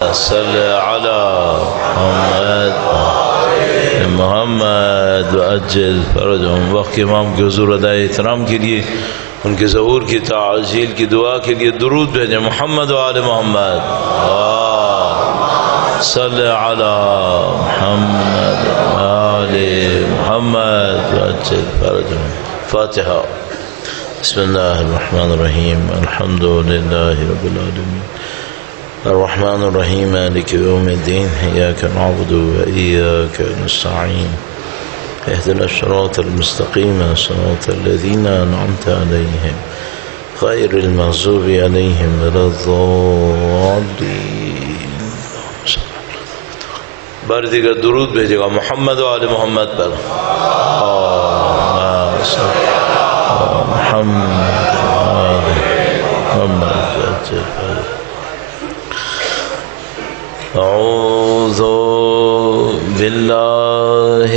صل على محمد وعجل فرجهم. وقت کے امام کے حضور ادائے احترام کے لیے ان کے ظہور کی تعجیل کی دعا کے لیے درود بھیجیں. محمد و آل محمد صل علی محمد و آل محمد وعجل فرجهم. فاتحہ. بسم اللہ الرحمن الرحیم. الحمد للہ رب العالمین الرحمن الرحیم مالک یوم الدین. ایاک نعبد و ایاک نستعین. اهدنا الصراط المستقیم صراط الذین انعمت علیہم غیر المغضوب علیہم ولا الضالین. بار دیگر درود بھیجے گا محمد و آل محمد پر. محمد و آل محمد. اعوذ باللہ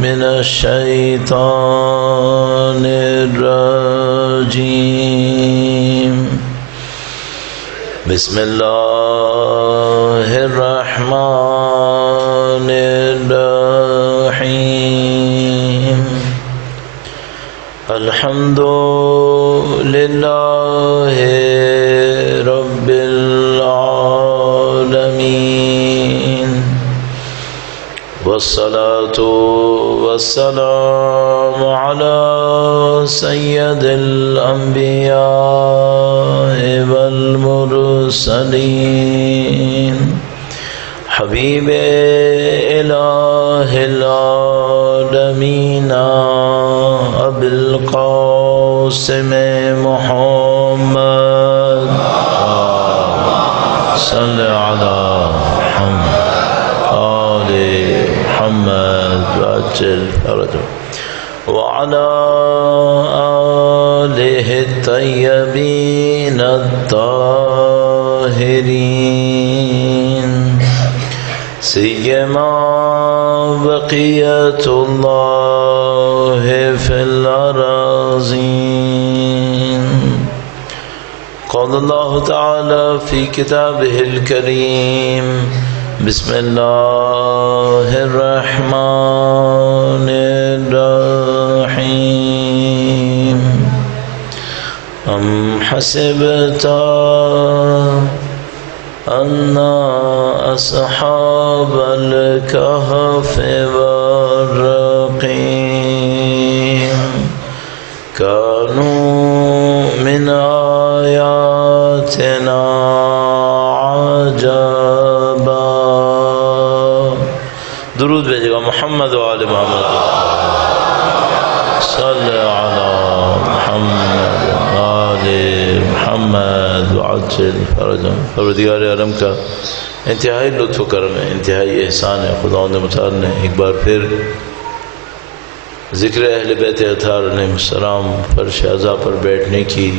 من الشیطان الرجیم. بسم اللہ الرحمن الرحیم. الحمد للہ رب العالمین والصلاة والسلام على سید الانبیاء والمرسلین حبیب الہ العالمین ابی القاسم محمد صلی علی محمد آل محمد وعجل فرجهم وعلى آله الطيبين الطاهرين سيما بقية الله في الأراضين. قال الله تعالى في كتابه الكريم بسم الله الرحمن الرحيم. أم حسبت أن أصحاب الكهف والرقيم كانوا من آياتنا عجبا. درود بھیجے گا محمد و آل محمد. صلی علی محمد و آل محمد وعجل فرجهم. پروردگار عالم کا انتہائی لطف و کرم ہے، انتہائی احسان ہے. خداوند متعال نے ایک بار پھر ذکر اہل بیت اطہار علیہ السلام فرش اعضاء پر بیٹھنے کی،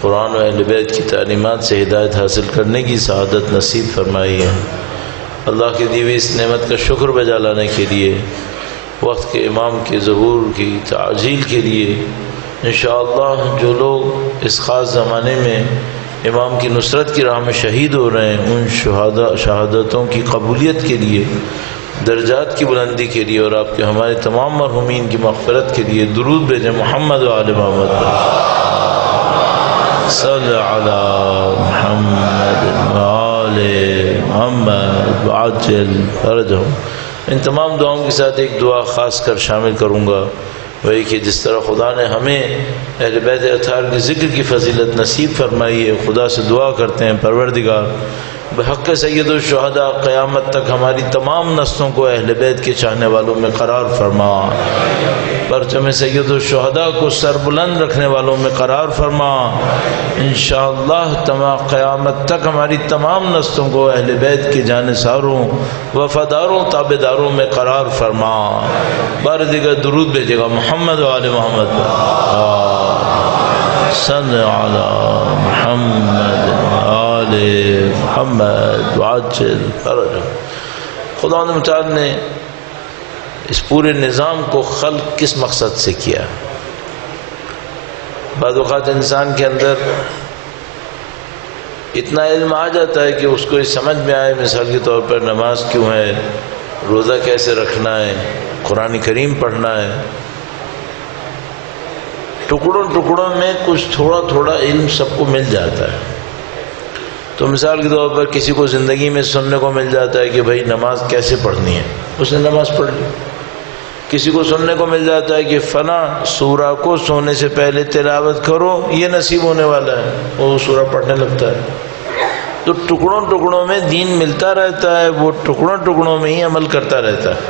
قرآن و اہل بیت کی تعلیمات سے ہدایت حاصل کرنے کی سعادت نصیب فرمائی ہے. اللہ کی دی ہوئی اس نعمت کا شکر بجا لانے کے لیے، وقت کے امام کے ظہور کی تعجیل کے لیے انشاءاللہ جو لوگ اس خاص زمانے میں امام کی نصرت کی راہ میں شہید ہو رہے ہیں، ان شہادتوں کی قبولیت کے لیے، درجات کی بلندی کے لیے اور آپ کے ہمارے تمام مرحومین کی مغفرت کے لیے درود بھیجیں محمد و آل محمد. صلی علی محمد و آل محمد وعجل فرجهم. ان تمام دعاؤں کے ساتھ ایک دعا خاص کر شامل کروں گا، وہی کہ جس طرح خدا نے ہمیں اہل بیت اطہار کے ذکر کی فضیلت نصیب فرمائی ہے، خدا سے دعا کرتے ہیں پروردگار بحق سید الشہداء قیامت تک ہماری تمام نسلوں کو اہل بیت کے چاہنے والوں میں قرار فرما، پرچم سید الشہداء کو سربلند رکھنے والوں میں قرار فرما. انشاءاللہ قیامت تک ہماری تمام نسلوں کو اہل بیت کے جانثاروں وفاداروں تابعداروں میں قرار فرما. بار دیگر درود بھیجے گا محمد و آل محمد. صلی علی محمد آل محمد وعجل فرجهم. خدا متعال نے اس پورے نظام کو خلق کس مقصد سے کیا؟ بعض اوقات انسان کے اندر اتنا علم آ جاتا ہے کہ اس کو یہ سمجھ میں آئے مثال کے طور پر نماز کیوں ہے، روزہ کیسے رکھنا ہے، قرآن کریم پڑھنا ہے. ٹکڑوں ٹکڑوں میں کچھ تھوڑا تھوڑا علم سب کو مل جاتا ہے. تو مثال کے طور پر کسی کو زندگی میں سننے کو مل جاتا ہے کہ بھائی نماز کیسے پڑھنی ہے، اس نے نماز پڑھ لی. کسی کو سننے کو مل جاتا ہے کہ فلاں سورہ کو سونے سے پہلے تلاوت کرو، یہ نصیب ہونے والا ہے، وہ سورہ پڑھنے لگتا ہے. تو ٹکڑوں ٹکڑوں میں دین ملتا رہتا ہے، وہ ٹکڑوں ٹکڑوں میں ہی عمل کرتا رہتا ہے.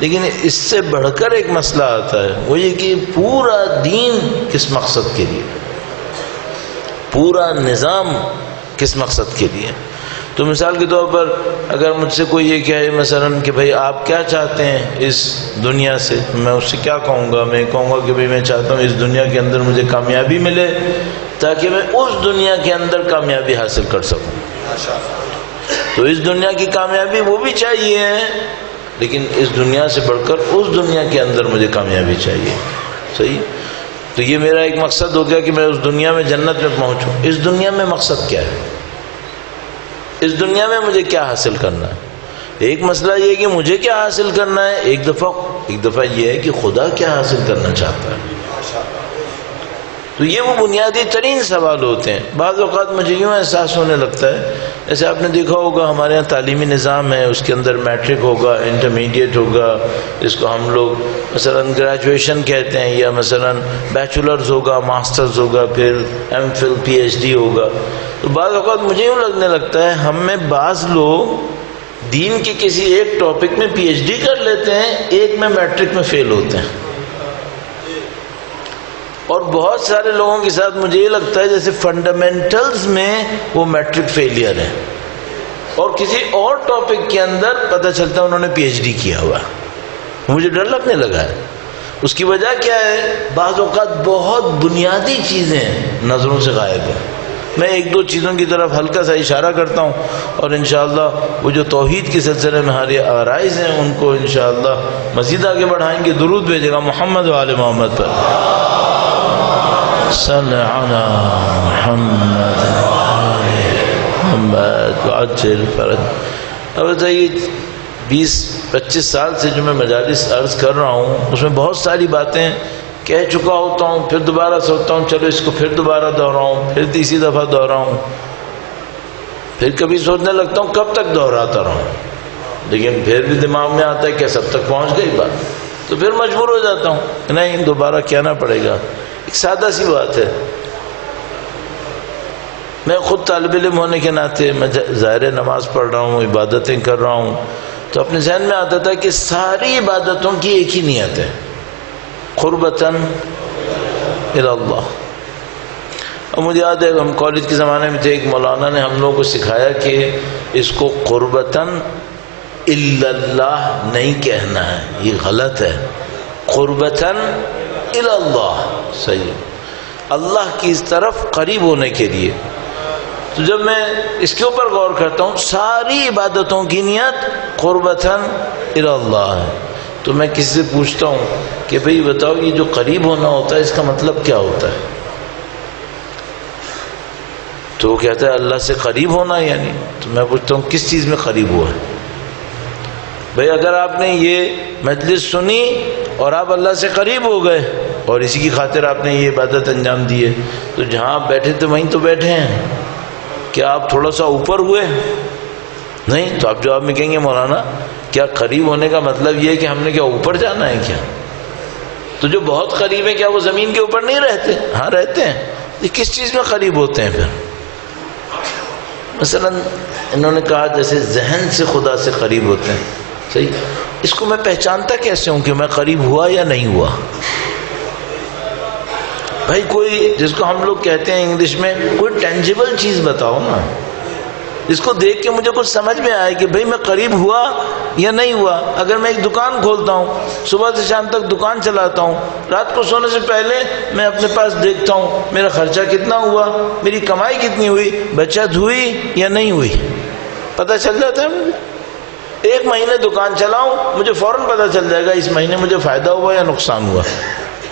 لیکن اس سے بڑھ کر ایک مسئلہ آتا ہے، وہ یہ کہ پورا دین کس مقصد کے لیے، پورا نظام کس مقصد کے لیے. تو مثال کے طور پر اگر مجھ سے کوئی یہ کہے مثلاً کہ بھائی آپ کیا چاہتے ہیں اس دنیا سے، میں اس سے کیا کہوں گا؟ میں کہوں گا کہ بھائی میں چاہتا ہوں اس دنیا کے اندر مجھے کامیابی ملے تاکہ میں اس دنیا کے اندر کامیابی حاصل کر سکوں. تو اس دنیا کی کامیابی وہ بھی چاہیے، لیکن اس دنیا سے بڑھ کر اس دنیا کے اندر مجھے کامیابی چاہیے. صحیح. تو یہ میرا ایک مقصد ہو گیا کہ میں اس دنیا میں جنت میں پہنچوں. اس دنیا میں مقصد کیا ہے؟ اس دنیا میں مجھے کیا حاصل کرنا ہے؟ ایک مسئلہ یہ ہے کہ مجھے کیا حاصل کرنا ہے، ایک دفعہ یہ ہے کہ خدا کیا حاصل کرنا چاہتا ہے. تو یہ وہ بنیادی ترین سوال ہوتے ہیں. بعض اوقات مجھے یوں احساس ہونے لگتا ہے، جیسے آپ نے دیکھا ہوگا ہمارے یہاں تعلیمی نظام ہے، اس کے اندر میٹرک ہوگا، انٹرمیڈیٹ ہوگا، اس کو ہم لوگ مثلا گریجویشن کہتے ہیں، یا مثلا بیچلرز ہوگا، ماسٹرز ہوگا، پھر M Phil P H D ہوگا. تو بعض اوقات مجھے یوں لگنے لگتا ہے ہم میں بعض لوگ دین کے کسی ایک ٹاپک میں پی ایچ ڈی کر لیتے ہیں، ایک میں میٹرک میں فیل ہوتے ہیں. اور بہت سارے لوگوں کے ساتھ مجھے یہ لگتا ہے جیسے فنڈامنٹلز میں وہ میٹرک فیلئر ہے، اور کسی اور ٹاپک کے اندر پتہ چلتا ہے انہوں نے پی ایچ ڈی کیا ہوا. مجھے ڈر لگنے لگا ہے. اس کی وجہ کیا ہے؟ بعض اوقات بہت بنیادی چیزیں نظروں سے غائب ہیں. میں ایک دو چیزوں کی طرف ہلکا سا اشارہ کرتا ہوں، اور انشاءاللہ وہ جو توحید کے سلسلے میں ہمارے عرائض ہیں ان کو انشاءاللہ مزید آگے بڑھائیں گے. درود بھیجے گا محمد و آل محمد پر. صلی علی محمد محمد وعجل فرج. اب بتائیے 20-25 سال سے جو میں مجالس عرض کر رہا ہوں اس میں بہت ساری باتیں کہہ چکا ہوتا ہوں، پھر دوبارہ سوچتا ہوں چلو اس کو پھر دوبارہ دہراؤں، پھر تیسری دفعہ دہراؤں، پھر کبھی سوچنے لگتا ہوں کب تک دہراتا رہوں، لیکن پھر بھی دماغ میں آتا ہے کہ سب تک پہنچ گئی بات، تو پھر مجبور ہو جاتا ہوں کہ نہیں دوبارہ کہنا پڑے گا. ایک سادہ سی بات ہے. میں خود طالب علم ہونے کے ناطے میں ظاہر نماز پڑھ رہا ہوں، عبادتیں کر رہا ہوں، تو اپنے ذہن میں آتا تھا کہ ساری عبادتوں کی ایک ہی نیت ہے، قربتاً الی اللہ. اور مجھے یاد ہے ہم کالج کے زمانے میں تھے، ایک مولانا نے ہم لوگوں کو سکھایا کہ اس کو قربتاً الی اللہ نہیں کہنا ہے، یہ غلط ہے. قربتاً الی اللہ صحیح، اللہ کی اس طرف قریب ہونے کے لیے. تو جب میں اس کے اوپر غور کرتا ہوں ساری عبادتوں کی نیت قربتاً الی اللہ ہے، تو میں کسی سے پوچھتا ہوں کہ بھئی بتاؤ یہ جو قریب ہونا ہوتا ہے اس کا مطلب کیا ہوتا ہے؟ تو وہ کہتا ہے اللہ سے قریب ہونا. یعنی تو میں پوچھتا ہوں کس چیز میں قریب ہوا ہے؟ بھئی اگر آپ نے یہ مجلس سنی اور آپ اللہ سے قریب ہو گئے اور اسی کی خاطر آپ نے یہ عبادت انجام دی ہے، تو جہاں آپ بیٹھے تھے وہیں تو بیٹھے ہیں، کیا آپ تھوڑا سا اوپر ہوئے؟ نہیں. تو آپ جواب میں کہیں گے مولانا کیا قریب ہونے کا مطلب یہ ہے کہ ہم نے کیا اوپر جانا ہے کیا؟ تو جو بہت قریب ہیں کیا وہ زمین کے اوپر نہیں رہتے؟ ہاں رہتے ہیں. یہ کس چیز میں قریب ہوتے ہیں پھر؟ مثلا انہوں نے کہا جیسے ذہن سے خدا سے قریب ہوتے ہیں. صحیح. اس کو میں پہچانتا کیسے ہوں کہ میں قریب ہوا یا نہیں ہوا؟ بھائی کوئی جس کو ہم لوگ کہتے ہیں انگلش میں کوئی ٹینجیبل چیز بتاؤ نا، اس کو دیکھ کے مجھے کچھ سمجھ میں آئے کہ بھئی میں قریب ہوا یا نہیں ہوا. اگر میں ایک دکان کھولتا ہوں، صبح سے شام تک دکان چلاتا ہوں، رات کو سونے سے پہلے میں اپنے پاس دیکھتا ہوں میرا خرچہ کتنا ہوا، میری کمائی کتنی ہوئی، بچت ہوئی یا نہیں ہوئی، پتہ چل جاتا ہے مجھے. ایک مہینے دکان چلاؤں مجھے فوراً پتہ چل جائے گا اس مہینے مجھے فائدہ ہوا یا نقصان ہوا.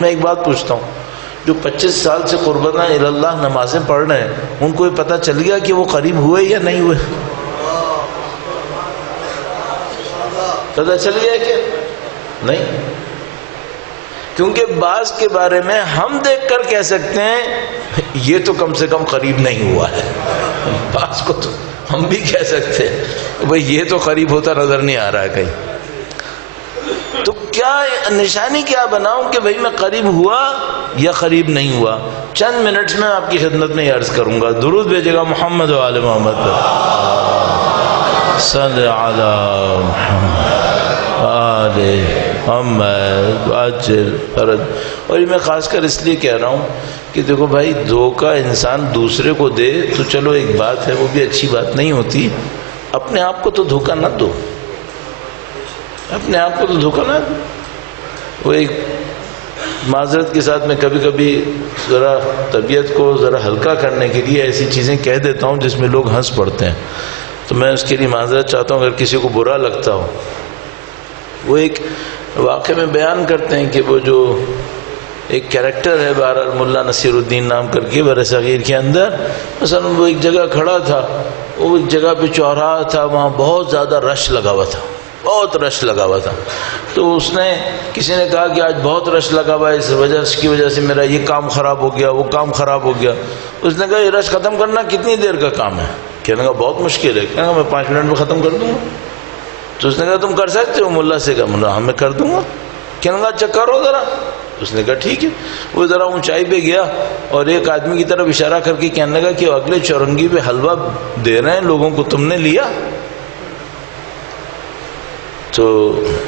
میں ایک بات پوچھتا ہوں، جو 25 سال سے قربتاً اللہ نمازیں پڑھ رہے ہیں، ان کو یہ پتہ چل گیا کہ وہ قریب ہوئے یا نہیں ہوئے؟ پتہ چل گیا کہ نہیں؟ کیونکہ بعض کے بارے میں ہم دیکھ کر کہہ سکتے ہیں یہ تو کم سے کم قریب نہیں ہوا ہے، بعض کو تو ہم بھی کہہ سکتے ہیں بھئی یہ تو قریب ہوتا نظر نہیں آ رہا ہے کہیں. تو کیا نشانی کیا بناؤں کہ بھئی میں قریب ہوا یا قریب نہیں ہوا؟ چند منٹس میں آپ کی خدمت میں عرض کروں گا. درود بھیجے گا محمد و آل محمد پر. صلی علی محمد آل محمد عجل فرج. اور یہ میں خاص کر اس لیے کہہ رہا ہوں کہ دیکھو بھائی، دھوکہ انسان دوسرے کو دے تو چلو ایک بات ہے، وہ بھی اچھی بات نہیں ہوتی. اپنے آپ کو تو دھوکہ نہ دو، اپنے آپ کو تو دھوکہ نہ دو. وہ ایک معذرت کے ساتھ میں کبھی کبھی ذرا طبیعت کو ذرا ہلکا کرنے کے لیے ایسی چیزیں کہہ دیتا ہوں جس میں لوگ ہنس پڑتے ہیں، تو میں اس کے لیے معذرت چاہتا ہوں اگر کسی کو برا لگتا ہو. وہ ایک واقعے میں بیان کرتے ہیں کہ وہ جو ایک کیریکٹر ہے بہرحال ملا نصیر الدین نام کر کے بر صغیر کے اندر، مثلا وہ ایک جگہ کھڑا تھا، وہ ایک جگہ پہ چوراہا تھا، وہاں بہت زیادہ رش لگا ہوا تھا، بہت رش لگا ہوا تھا. تو اس نے کسی نے کہا کہ آج بہت رش لگا ہوا ہے، اس کی وجہ سے میرا یہ کام خراب ہو گیا، وہ کام خراب ہو گیا. اس نے کہا یہ رش ختم کرنا کتنی دیر کا کام ہے؟ کہنے کا بہت مشکل ہے. کہنے کا میں 5 منٹ میں ختم کر دوں گا. تو اس نے کہا تم کر سکتے ہو؟ ملا سے کہا ملا ہاں میں کر دوں گا. کہنے کا اچھا کرو ذرا. اس نے کہا ٹھیک ہے. وہ ذرا اونچائی پہ گیا اور ایک آدمی کی طرف اشارہ کر کے کہنے لگا کہ اگلے چورنگی پہ حلوہ دے رہے ہیں لوگوں کو، تم نے لیا؟ تو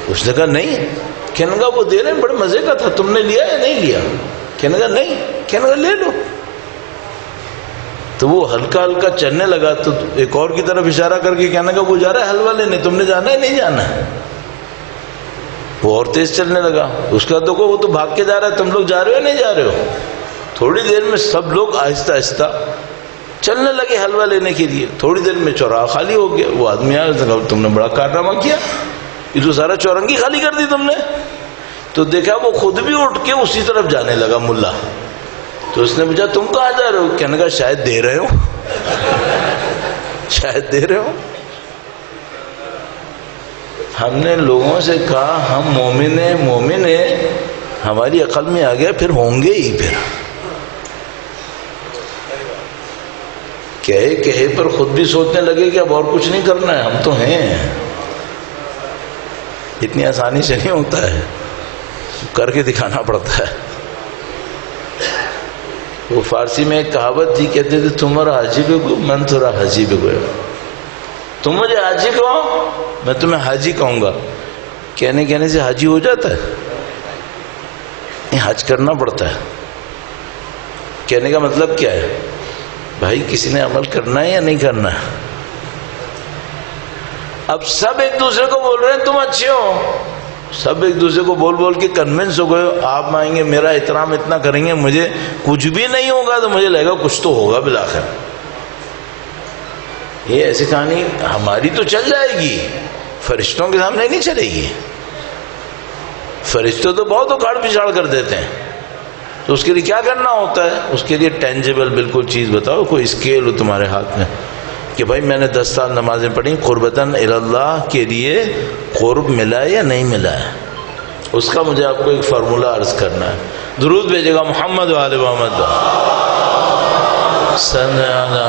اس نے کہا نہیں. کہنے لگا وہ دے رہے ہیں بڑے مزے کا تھا، تم نے لیا یا نہیں لیا؟ کہنے لگا نہیں. کہنے لگا لے لو. تو وہ ہلکا ہلکا چلنے لگا تو ایک اور کی طرف اشارہ کر کے کہنے لگا وہ جا رہا ہے حلوہ لینے، تم نے جانا ہے نہیں جانا ہے؟ وہ اور تیز چلنے لگا. اس کا دیکھو وہ تو بھاگ کے جا رہا ہے، تم لوگ جا رہے ہو نہیں جا رہے ہو؟ تھوڑی دیر میں سب لوگ آہستہ آہستہ چلنے لگے حلوہ لینے کے لیے. تھوڑی دیر میں چوراہا خالی ہو گیا. وہ آدمی آیا، اس نے کہا تم نے بڑا کارنامہ کیا، یہ تو سارا چورنگی خالی کر دی تم نے. تو دیکھا وہ خود بھی اٹھ کے اسی طرف جانے لگا ملا. تو اس نے پوچھا تم کہاں جا رہے ہو؟ کہنے کا شاید دے رہے ہو، شاید دے رہے ہو. ہم نے لوگوں سے کہا ہم مومن ہیں، ہماری عقل میں آ گیا پھر ہوں گے ہی. پھر کہے پر خود بھی سوچنے لگے کہ اب اور کچھ نہیں کرنا ہے، ہم تو ہیں. اتنی آسانی سے نہیں ہوتا ہے، کر کے دکھانا پڑتا ہے. وہ فارسی میں ایک کہاوت تھی، کہتے تھے تمہارا حاجی بگو من تھوڑا حاجی بگو. تم مجھے حاجی کہو میں تمہیں حاجی کہوں گا. کہنے سے حاجی ہو جاتا ہے؟ نہیں، حج کرنا پڑتا ہے. کہنے کا مطلب کیا ہے؟ بھائی کسی نے عمل کرنا ہے یا نہیں کرنا ہے؟ اب سب ایک دوسرے کو بول رہے ہیں تم اچھے ہو، سب ایک دوسرے کو بول بول کے کنونس ہو گئے. آپ آئیں گے میرا احترام اتنا کریں گے، مجھے کچھ بھی نہیں ہوگا تو مجھے لگے گا کچھ تو ہوگا بالآخر. یہ ایسی کہانی ہماری تو چل جائے گی، فرشتوں کے سامنے نہیں چلے گی. فرشتوں تو بہت اکھاڑ پچھاڑ کر دیتے ہیں. تو اس کے لیے کیا کرنا ہوتا ہے؟ اس کے لیے ٹینجیبل بالکل چیز بتاؤ، کوئی اسکیل ہو تمہارے ہاتھ میں کہ بھائی میں نے 10 سال نمازیں پڑھی، قربتاً اللہ کے لیے قرب ملا ہے یا نہیں ملا ہے؟ اس کا مجھے آپ کو ایک فارمولہ عرض کرنا ہے. درود بھیجے گا محمد و آل محمد. صلی علی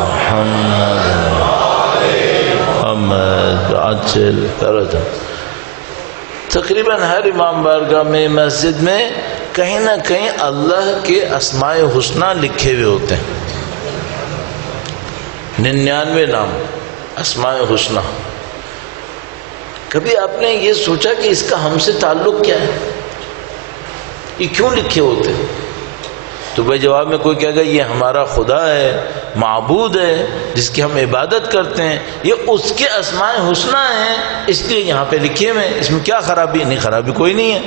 محمد محمد عجل فرج. تقریباً ہر امام بارگاہ میں مسجد میں کہیں نہ کہیں اللہ کے اسماء حسنہ لکھے ہوئے ہوتے ہیں. 99 نام اسماء حسنہ. کبھی آپ نے یہ سوچا کہ اس کا ہم سے تعلق کیا ہے؟ یہ کیوں لکھے ہوتے ہیں؟ تو بھائی جواب میں کوئی کہے گا یہ ہمارا خدا ہے، معبود ہے جس کی ہم عبادت کرتے ہیں، یہ اس کے اسماء حسنہ ہیں اس لیے یہاں پہ لکھے ہوئے ہیں، اس میں کیا خرابی؟ نہیں، خرابی کوئی نہیں ہے.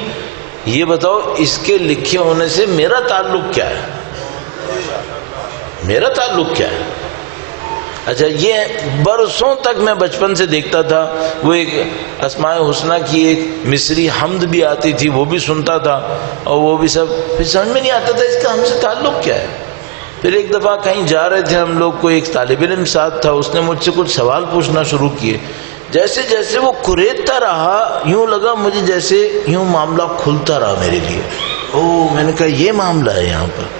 یہ بتاؤ اس کے لکھے ہونے سے میرا تعلق کیا ہے؟ میرا تعلق کیا ہے؟ اچھا یہ برسوں تک میں بچپن سے دیکھتا تھا، وہ ایک اسماء الحسنہ کی ایک مصری حمد بھی آتی تھی، وہ بھی سنتا تھا، اور وہ بھی سب پھر سمجھ میں نہیں آتا تھا اس کا ہم سے تعلق کیا ہے۔ پھر ایک دفعہ کہیں جا رہے تھے ہم لوگ، کوئی ایک طالب علم ساتھ تھا، اس نے مجھ سے کچھ سوال پوچھنا شروع کیے، جیسے جیسے وہ کریدتا رہا یوں لگا مجھے جیسے یوں معاملہ کھلتا رہا میرے لیے۔ میں نے کہا یہ معاملہ ہے یہاں پر۔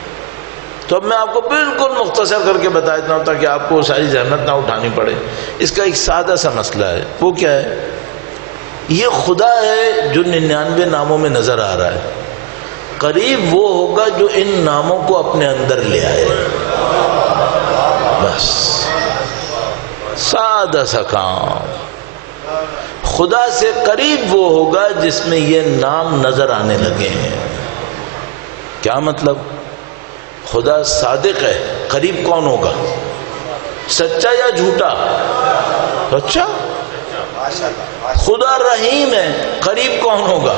تو اب میں آپ کو بالکل مختصر کر کے بتا دیتا ہوں تاکہ آپ کو ساری زحمت نہ اٹھانی پڑے۔ اس کا ایک سادہ سا مسئلہ ہے، وہ کیا ہے؟ یہ خدا ہے جو 99 ناموں میں نظر آ رہا ہے، قریب وہ ہوگا جو ان ناموں کو اپنے اندر لے آئے۔ بس سادہ سا کام۔ خدا سے قریب وہ ہوگا جس میں یہ نام نظر آنے لگے ہیں۔ کیا مطلب؟ خدا صادق ہے، قریب کون ہوگا؟ سچا یا جھوٹا؟ سچا۔ خدا رحیم ہے، قریب کون ہوگا؟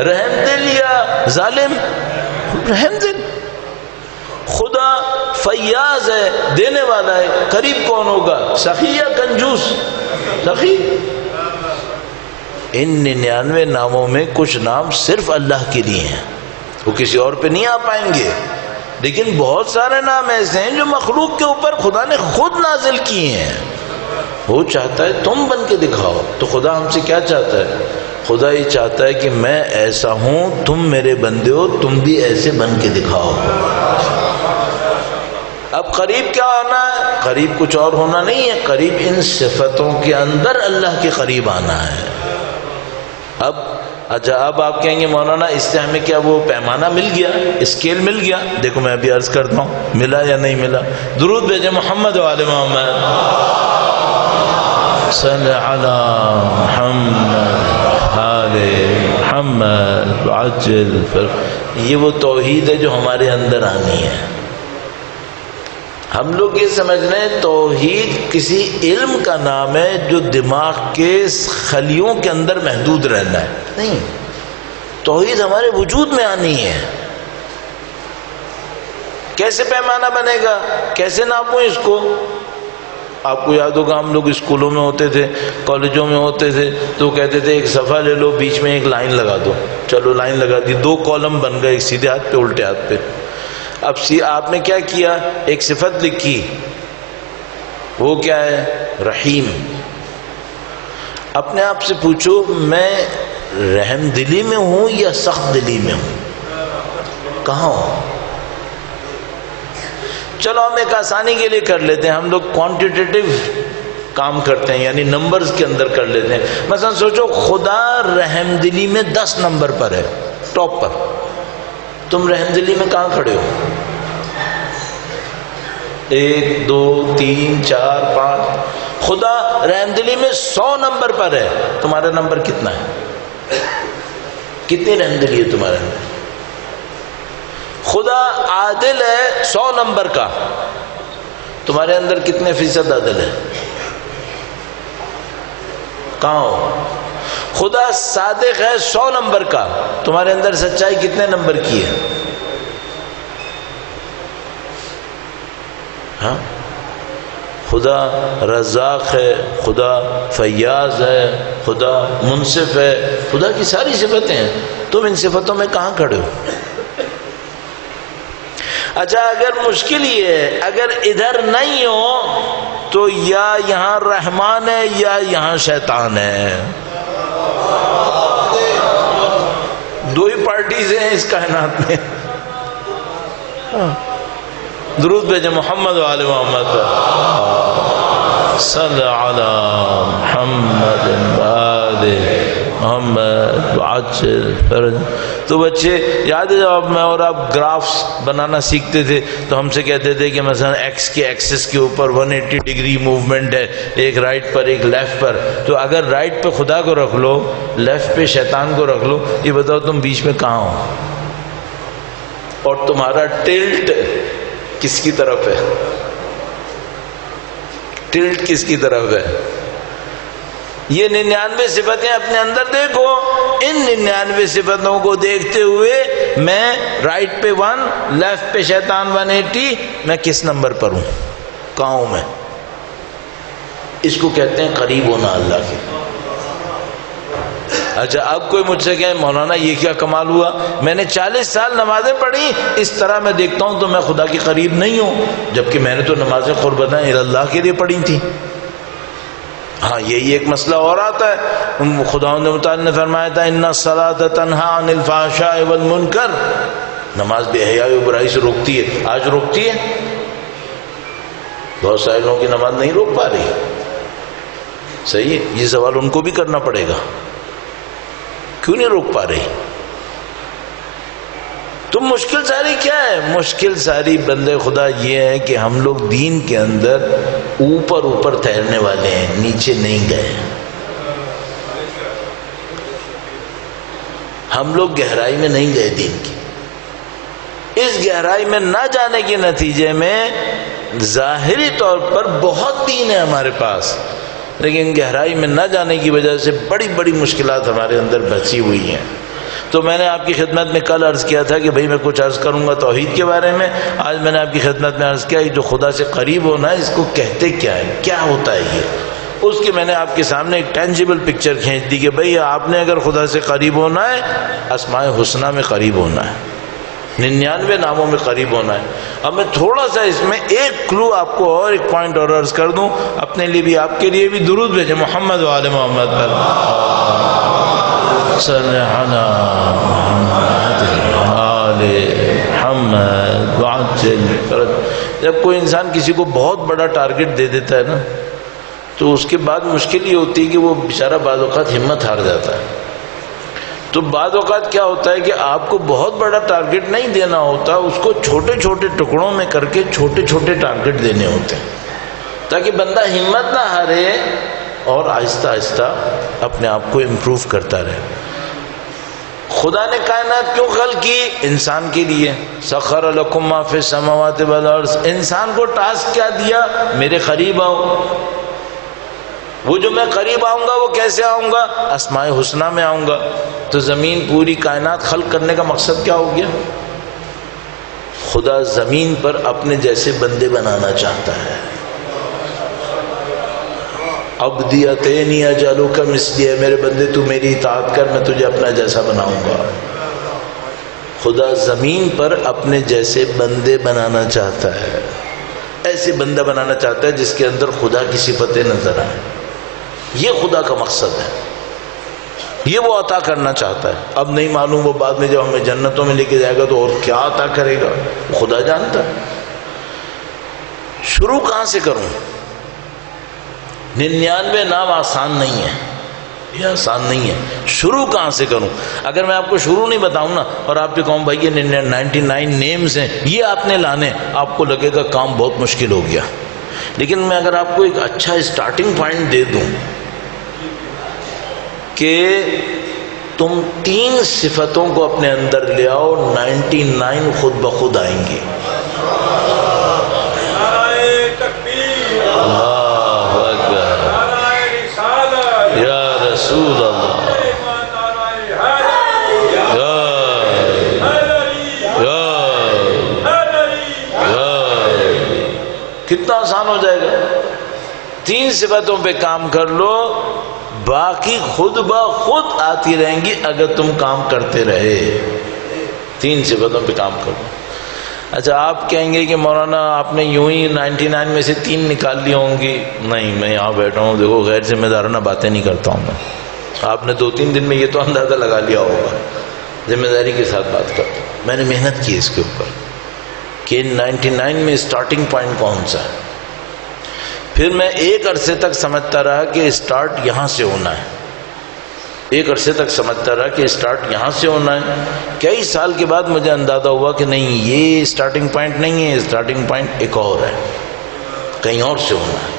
رحم دل یا ظالم؟ رحم دل۔ خدا فیاض ہے، دینے والا ہے، قریب کون ہوگا؟ سخی یا کنجوس؟ سخی۔ ان 99 ناموں میں کچھ نام صرف اللہ کے لیے ہیں، وہ کسی اور پہ نہیں آ پائیں گے، لیکن بہت سارے نام ایسے ہیں جو مخلوق کے اوپر خدا نے خود نازل کیے ہیں۔ وہ چاہتا ہے تم بن کے دکھاؤ، تو خدا ہم سے کیا چاہتا ہے؟ خدا یہ چاہتا ہے کہ میں ایسا ہوں، تم میرے بندے ہو، تم بھی ایسے بن کے دکھاؤ۔ اب قریب کیا ہونا ہے؟ قریب کچھ اور ہونا نہیں ہے، قریب ان صفتوں کے اندر اللہ کے قریب آنا ہے۔ اچھا اب آپ کہیں گے مولانا اس سے ہمیں کیا وہ پیمانہ مل گیا، اسکیل مل گیا؟ دیکھو میں ابھی عرض کرتا ہوں ملا یا نہیں ملا۔ درود بھیجے محمد و آل محمد، صلی علی محمد آل محمد عجل فرج۔ یہ وہ توحید ہے جو ہمارے اندر آنی ہے۔ ہم لوگ یہ سمجھ رہے ہیں توحید کسی علم کا نام ہے جو دماغ کے خلیوں کے اندر محدود رہنا ہے، نہیں، توحید ہمارے وجود میں آنی ہے۔ کیسے پیمانہ بنے گا؟ کیسے ناپوں اس کو؟ آپ کو یاد ہوگا ہم لوگ اسکولوں میں ہوتے تھے، کالجوں میں ہوتے تھے، تو کہتے تھے ایک صفحہ لے لو، بیچ میں ایک لائن لگا دو۔ چلو لائن لگا دی، 2 کالم بن گئے، ایک سیدھے ہاتھ پہ الٹے ہاتھ پہ۔ اب آپ نے کیا کیا؟ ایک صفت لکھی، وہ کیا ہے؟ رحیم۔ اپنے آپ سے پوچھو میں رحم دلی میں ہوں یا سخت دلی میں ہوں؟ کہاں ہوں؟ چلو ہم ایک آسانی کے لیے کر لیتے ہیں، ہم لوگ کوانٹیٹیو کام کرتے ہیں، یعنی نمبرز کے اندر کر لیتے ہیں۔ مثلا سوچو خدا رحم دلی میں 10 نمبر پر ہے، ٹاپ پر، تم رحم دلی میں کہاں کھڑے ہو؟ 1 2 3 4 5۔ خدا رحم دلی میں 100 نمبر پر ہے، تمہارا نمبر کتنا ہے؟ کتنی رحم دلی ہے تمہارے اندر؟ خدا عادل ہے 100 نمبر کا، تمہارے اندر کتنے فیصد عادل ہے؟ کہاں ہو؟ خدا صادق ہے 100 نمبر کا، تمہارے اندر سچائی کتنے نمبر کی ہے؟ ہاں؟ خدا رزاق ہے، خدا فیاض ہے، خدا منصف ہے، خدا کی ساری صفتیں ہیں، تم ان صفتوں میں کہاں کھڑے ہو؟ اچھا اگر مشکل یہ ہے، اگر ادھر نہیں ہو تو یا یہاں رحمان ہے یا یہاں شیطان ہے، 2 ہی پارٹیز ہیں اس کائنات میں۔ درود بھیجے محمد و آل محمد، صلی علی محمد و آل محمد عجل فرج۔ تو بچے یاد ہے جب میں اور آپ گرافس بنانا سیکھتے تھے تو ہم سے کہتے تھے کہ مثلا ایکس کے ایکسس کے اوپر 180 ڈگری موومنٹ ہے، ایک رائٹ پر ایک لیفٹ پر، تو اگر رائٹ پہ خدا کو رکھ لو، لیفٹ پہ شیطان کو رکھ لو، یہ بتاؤ تم بیچ میں کہاں ہو؟ اور تمہارا ٹلٹ کس کی طرف ہے؟ ٹلٹ کس کی طرف ہے؟ یہ 99 صفتیں اپنے اندر دیکھو، ان 99 صفتوں کو دیکھتے ہوئے میں رائٹ پہ 1، لیفٹ پہ شیطان 180، میں کس نمبر پر ہوں؟ کہاں ہوں میں؟ اس کو کہتے ہیں قریب ہونا اللہ کے۔ اچھا اب کوئی مجھ سے کہے مولانا یہ کیا کمال ہوا، میں نے 40 سال نمازیں پڑھی، اس طرح میں دیکھتا ہوں تو میں خدا کے قریب نہیں ہوں، جبکہ میں نے تو نمازیں قربتاً اللہ کے لیے پڑھی تھی۔ ہاں یہی ایک مسئلہ اور آتا ہے، خداوند متعال نے فرمایا تھا ان الصلاۃ تنہی عن الفحشاء والمنکر، نماز بے حیائی و برائی سے روکتی ہے۔ آج روکتی ہے؟ بہت سارے لوگوں کی نماز نہیں روک پا رہی۔ صحیح ہے، یہ سوال ان کو بھی کرنا پڑے گا، کیوں نہیں روک پا رہی؟ تو مشکل ساری کیا ہے؟ مشکل ساری بندے خدا یہ ہے کہ ہم لوگ دین کے اندر اوپر اوپر تیرنے والے ہیں، نیچے نہیں گئے۔ ہم لوگ گہرائی میں نہیں گئے دین کی۔ اس گہرائی میں نہ جانے کے نتیجے میں ظاہری طور پر بہت دین ہے ہمارے پاس، لیکن گہرائی میں نہ جانے کی وجہ سے بڑی بڑی مشکلات ہمارے اندر بچی ہوئی ہیں۔ تو میں نے آپ کی خدمت میں کل عرض کیا تھا کہ بھئی میں کچھ عرض کروں گا توحید کے بارے میں۔ آج میں نے آپ کی خدمت میں عرض کیا کہ جو خدا سے قریب ہونا ہے اس کو کہتے کیا ہے، کیا ہوتا ہے یہ، اس کی میں نے آپ کے سامنے ایک ٹینجیبل پکچر کھینچ دی کہ بھئی آپ نے اگر خدا سے قریب ہونا ہے اسماء حسنہ میں قریب ہونا ہے، 99 ناموں میں قریب ہونا ہے۔ اب میں تھوڑا سا اس میں ایک کلو آپ کو اور ایک پوائنٹ اور عرض کر دوں، اپنے لیے بھی آپ کے لیے بھی درود بھیجیں محمد و آل محمد پر صلی علی محمد آل محمد وعجل فرج۔ جب کوئی انسان کسی کو بہت بڑا ٹارگٹ دے دیتا ہے نا تو اس کے بعد مشکل یہ ہوتی ہے کہ وہ بیچارہ بعض اوقات ہمت ہار جاتا ہے۔ تو بعض اوقات کیا ہوتا ہے کہ آپ کو بہت بڑا ٹارگٹ نہیں دینا ہوتا، اس کو چھوٹے چھوٹے ٹکڑوں میں کر کے چھوٹے چھوٹے ٹارگٹ دینے ہوتے ہیں تاکہ بندہ ہمت نہ ہارے اور آہستہ آہستہ اپنے آپ کو امپروو کرتا رہے۔ خدا نے کائنات کیوں خلق کی؟ انسان کے لیے۔ سخر لکم ما فی السماوات والارض، انسان کو ٹاسک کیا دیا؟ میرے قریب آؤ۔ وہ جو میں قریب آؤں گا وہ کیسے آؤں گا؟ اسماء حسنہ میں آؤں گا۔ تو زمین پوری کائنات خلق کرنے کا مقصد کیا ہو گیا؟ خدا زمین پر اپنے جیسے بندے بنانا چاہتا ہے۔ عبدی اتینی اجعلک مثلی، میرے بندے تو میری اطاعت کر، میں تجھے اپنا جیسا بناؤں گا۔ خدا زمین پر اپنے جیسے بندے بنانا چاہتا ہے، ایسے بندہ بنانا چاہتا ہے جس کے اندر خدا کی صفتیں نظر آئیں۔ یہ خدا کا مقصد ہے، یہ وہ عطا کرنا چاہتا ہے۔ اب نہیں معلوم وہ بعد میں جب ہمیں جنتوں میں لے کے جائے گا تو اور کیا عطا کرے گا، خدا جانتا ہے۔ شروع کہاں سے کروں؟ 99 نام آسان نہیں ہے، یہ آسان نہیں ہے۔ شروع کہاں سے کروں؟ اگر میں آپ کو شروع نہیں بتاؤں نا اور آپ کو کہوں بھائی یہ 99 نیمز ہیں یہ آپ نے لانے، آپ کو لگے گا کام بہت مشکل ہو گیا۔ لیکن میں اگر آپ کو ایک اچھا اسٹارٹنگ پوائنٹ دے دوں کہ تم 3 صفتوں کو اپنے اندر لے آؤ، 99 خود بخود آئیں گے۔ اللہ اکبر، یا رسول اللہ، کتنا آسان ہو جائے گا۔ 3 صفتوں پہ کام کر لو، باقی خود بخود آتی رہیں گی اگر تم کام کرتے رہے۔ 3 صفتوں پہ کام کرو۔ اچھا آپ کہیں گے کہ مولانا آپ نے یوں ہی 99 میں سے 3 نکال لی ہوں گی۔ نہیں، میں یہاں بیٹھا ہوں، دیکھو غیر ذمہ دارانہ باتیں نہیں کرتا ہوں میں۔ آپ نے 2-3 دن میں یہ تو اندازہ لگا لیا ہوگا، ذمہ داری کے ساتھ بات کرتا ہوں۔ میں نے محنت کی اس کے اوپر کہ 99 میں اسٹارٹنگ پوائنٹ کون سا ہے۔ پھر میں ایک عرصے تک سمجھتا رہا کہ اسٹارٹ یہاں سے ہونا ہے، ایک عرصے تک سمجھتا رہا کہ اسٹارٹ یہاں سے ہونا ہے۔ کئی سال کے بعد مجھے اندازہ ہوا کہ نہیں، یہ اسٹارٹنگ پوائنٹ نہیں ہے، اسٹارٹنگ پوائنٹ ایک اور ہے، کہیں اور سے ہونا ہے۔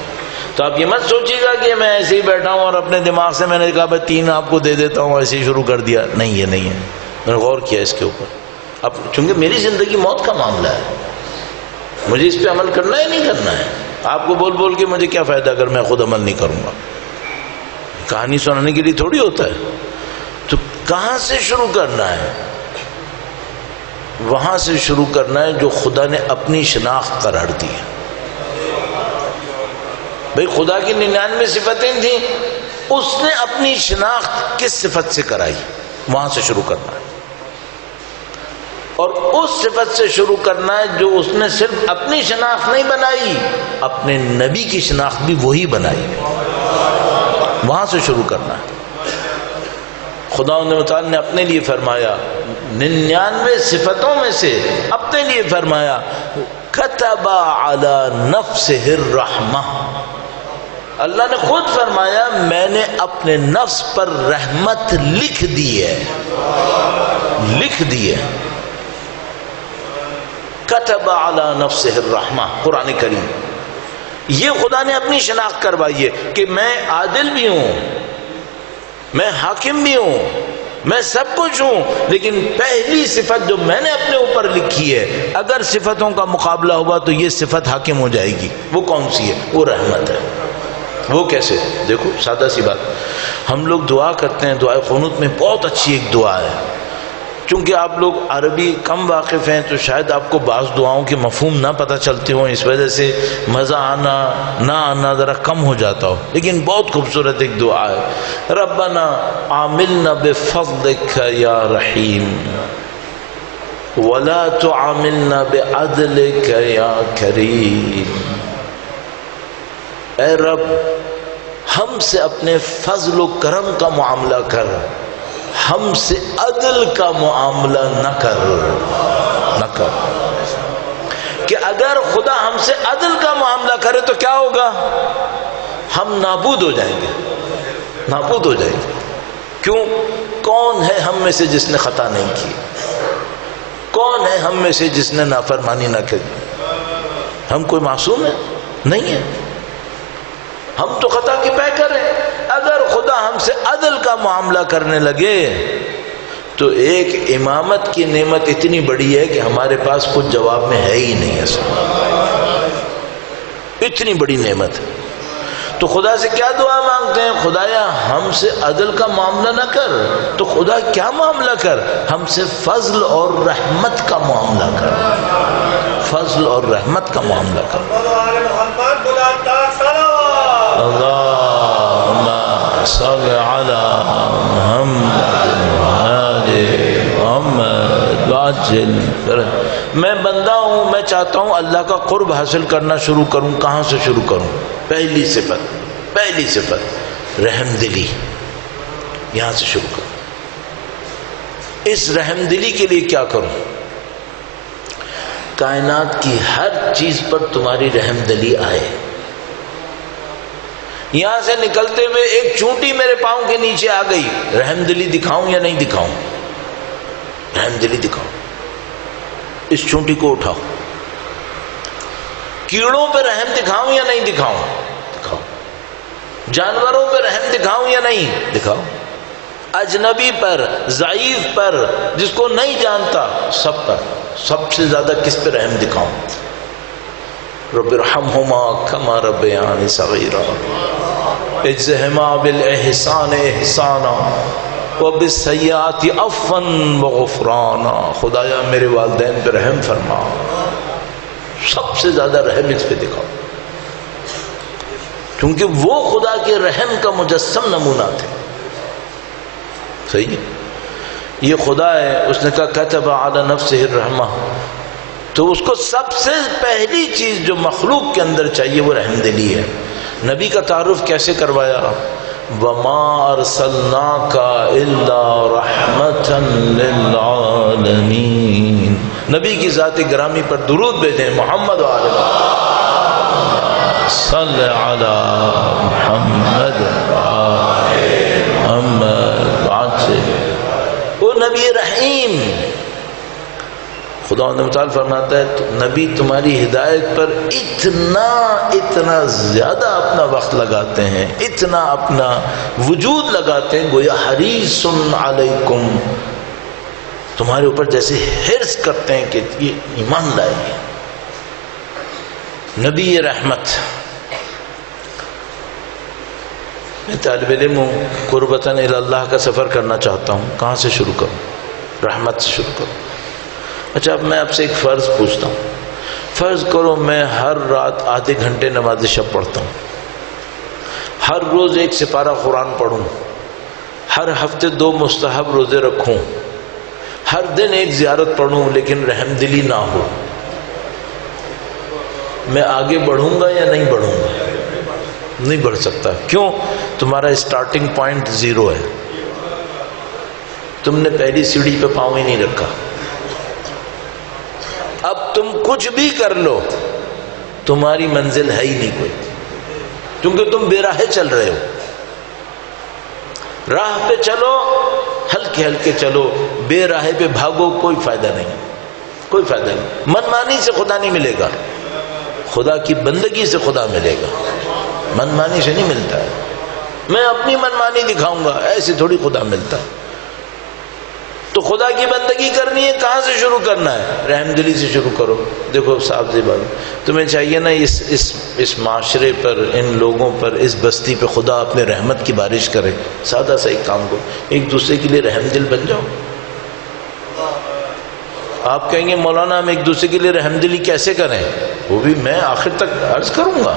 تو آپ یہ مت سوچیے گا کہ میں ایسے ہی بیٹھا ہوں اور اپنے دماغ سے میں نے کہا بھائی 3 آپ کو دے دیتا ہوں، ایسے ہی شروع کر دیا۔ نہیں، یہ نہیں ہے، میں نے غور کیا اس کے اوپر۔ اب چونکہ میری زندگی موت کا معاملہ ہے، مجھے اس پہ عمل کرنا ہے نہیں کرنا ہے۔ آپ کو بول بول کے مجھے کیا فائدہ اگر میں خود عمل نہیں کروں گا؟ کہانی سنانے کے لیے تھوڑی ہوتا ہے۔ تو کہاں سے شروع کرنا ہے؟ وہاں سے شروع کرنا ہے جو خدا نے اپنی شناخت قرار دی ہے۔ بھئی خدا کی 99 صفتیں تھیں، اس نے اپنی شناخت کس صفت سے کرائی، وہاں سے شروع کرنا ہے، اور اس صفت سے شروع کرنا ہے جو اس نے صرف اپنی شناخت نہیں بنائی، اپنے نبی کی شناخت بھی وہی بنائی، وہاں سے شروع کرنا ہے۔ خدا متعال نے اپنے لیے فرمایا 99 صفتوں میں سے اپنے لیے فرمایا کتب علی نفسہ الرحمہ، اللہ نے خود فرمایا میں نے اپنے نفس پر رحمت لکھ دی ہے، لکھ دی ہے، کتب علی نفسہ الرحمہ، قرآن کریم۔ یہ خدا نے اپنی شناخت کروائی ہے کہ میں عادل بھی ہوں، میں حاکم بھی ہوں، میں سب کچھ ہوں، لیکن پہلی صفت جو میں نے اپنے اوپر لکھی ہے، اگر صفتوں کا مقابلہ ہوا تو یہ صفت حاکم ہو جائے گی۔ وہ کون سی ہے؟ وہ رحمت ہے۔ وہ کیسے؟ دیکھو سادہ سی بات، ہم لوگ دعا کرتے ہیں، دعائے قنوت میں بہت اچھی ایک دعا ہے، چونکہ آپ لوگ عربی کم واقف ہیں تو شاید آپ کو بعض دعاؤں کے مفہوم نہ پتہ چلتے ہوں، اس وجہ سے مزہ آنا نہ آنا ذرا کم ہو جاتا ہو، لیکن بہت خوبصورت ایک دعا ہے، ربنا عاملنا بفضلک یا رحیم ولا تعاملنا بعدلک یا کریم۔ اے رب ہم سے اپنے فضل و کرم کا معاملہ کر، ہم سے عدل کا معاملہ نہ کر، نہ کر، کہ اگر خدا ہم سے عدل کا معاملہ کرے تو کیا ہوگا؟ ہم نابود ہو جائیں گے، نابود ہو جائیں گے۔ کیوں؟ کون ہے ہم میں سے جس نے خطا نہیں کی؟ کون ہے ہم میں سے جس نے نافرمانی نہ کی؟ ہم کوئی معصوم ہے؟ نہیں ہے، ہم تو خطا کے پیکر ہیں۔ اگر خدا ہم سے عدل کا معاملہ کرنے لگے تو ایک امامت کی نعمت اتنی بڑی ہے کہ ہمارے پاس کچھ جواب میں ہے ہی نہیں، اتنی بڑی نعمت ہے۔ تو خدا سے کیا دعا مانگتے ہیں؟ خدایا ہم سے عدل کا معاملہ نہ کر، تو خدا کیا معاملہ کر؟ ہم سے فضل اور رحمت کا معاملہ کر، فضل اور رحمت کا معاملہ کر۔ اللہم صل علی محمد محمد وعجل۔ میں بندہ ہوں، میں چاہتا ہوں اللہ کا قرب حاصل کرنا شروع کروں، کہاں سے شروع کروں؟ پہلی صفت، پہلی صفت رحم دلی، یہاں سے شروع کروں۔ اس رحم دلی کے لیے کیا کروں؟ کائنات کی ہر چیز پر تمہاری رحم دلی آئے۔ یہاں سے نکلتے ہوئے ایک چونٹی میرے پاؤں کے نیچے آ گئی، رحم دلی دکھاؤں یا نہیں دکھاؤں؟ رحم دلی دکھاؤ، اس چونٹی کو اٹھاؤ۔ کیڑوں پہ رحم دکھاؤں یا نہیں دکھاؤں؟ دکھاؤ۔ جانوروں پہ رحم دکھاؤں یا نہیں؟ دکھاؤ۔ اجنبی پر، ضعیف پر، جس کو نہیں جانتا، سب پر، سب سے زیادہ کس پہ رحم دکھاؤں؟ رب ارحمہما کما ربیانی صغیرا اجزہما بالاحسان احسانا وبالسیئات عفوا وغفرانا۔ خدایا میرے والدین پہ رحم فرما، سب سے زیادہ رحم اس پہ دکھاؤ، کیونکہ وہ خدا کے رحم کا مجسم نمونہ تھے۔ صحیح ہے؟ یہ خدا ہے، اس نے کہا کتب علی نفسہ الرحمہ، تو اس کو سب سے پہلی چیز جو مخلوق کے اندر چاہیے وہ رحم دلی ہے۔ نبی کا تعارف کیسے کروایا؟ وَمَا أَرْسَلْنَاكَ إِلَّا رَحْمَةً لِلْعَالَمِينَ۔ نبی کی ذات گرامی پر درود بھیجیں، محمد وآلہ صلی علی محمد وہ نبی رحیم۔ خدا متعال فرماتا ہے تو نبی تمہاری ہدایت پر اتنا زیادہ اپنا وقت لگاتے ہیں، اتنا اپنا وجود لگاتے ہیں، گویا حریص علیکم، تمہارے اوپر جیسے حرص کرتے ہیں کہ یہ ایمان لائے۔ نبی رحمت۔ میں طالب علم ہوں، قربتاً الی اللہ کا سفر کرنا چاہتا ہوں، کہاں سے شروع کروں؟ رحمت سے شروع کروں۔ اچھا اب میں آپ سے ایک فرض پوچھتا ہوں، فرض کرو میں ہر رات آدھے گھنٹے نماز شب پڑھتا ہوں، ہر روز ایک سپارہ قرآن پڑھوں، ہر ہفتے 2 مستحب روزے رکھوں، ہر دن ایک زیارت پڑھوں، لیکن رحم دلی نہ ہو، میں آگے بڑھوں گا یا نہیں بڑھوں گا؟ نہیں بڑھ سکتا۔ کیوں؟ تمہارا اسٹارٹنگ پوائنٹ 0 ہے، تم نے پہلی سیڑھی پہ پاؤں ہی نہیں رکھا۔ اب تم کچھ بھی کر لو تمہاری منزل ہے ہی نہیں کوئی، کیونکہ تم بے راہ چل رہے ہو۔ راہ پہ چلو، ہلکے ہلکے چلو، بے راہ پہ بھاگو، کوئی فائدہ نہیں، کوئی فائدہ نہیں۔ من مانی سے خدا نہیں ملے گا، خدا کی بندگی سے خدا ملے گا، من مانی سے نہیں ملتا ہے۔ میں اپنی من مانی دکھاؤں گا، ایسے تھوڑی خدا ملتا ہے۔ تو خدا کی بندگی کرنی ہے، کہاں سے شروع کرنا ہے؟ رحم دلی سے شروع کرو۔ دیکھو صاحب سی بات، تمہیں چاہیے نا اس معاشرے پر، ان لوگوں پر، اس بستی پہ خدا اپنے رحمت کی بارش کرے۔ سادہ سا ایک کام کرو، ایک دوسرے کے لیے رحم دل بن جاؤ۔ آپ کہیں گے مولانا ہم ایک دوسرے کے لیے رحم دلی کیسے کریں؟ وہ بھی میں آخر تک عرض کروں گا۔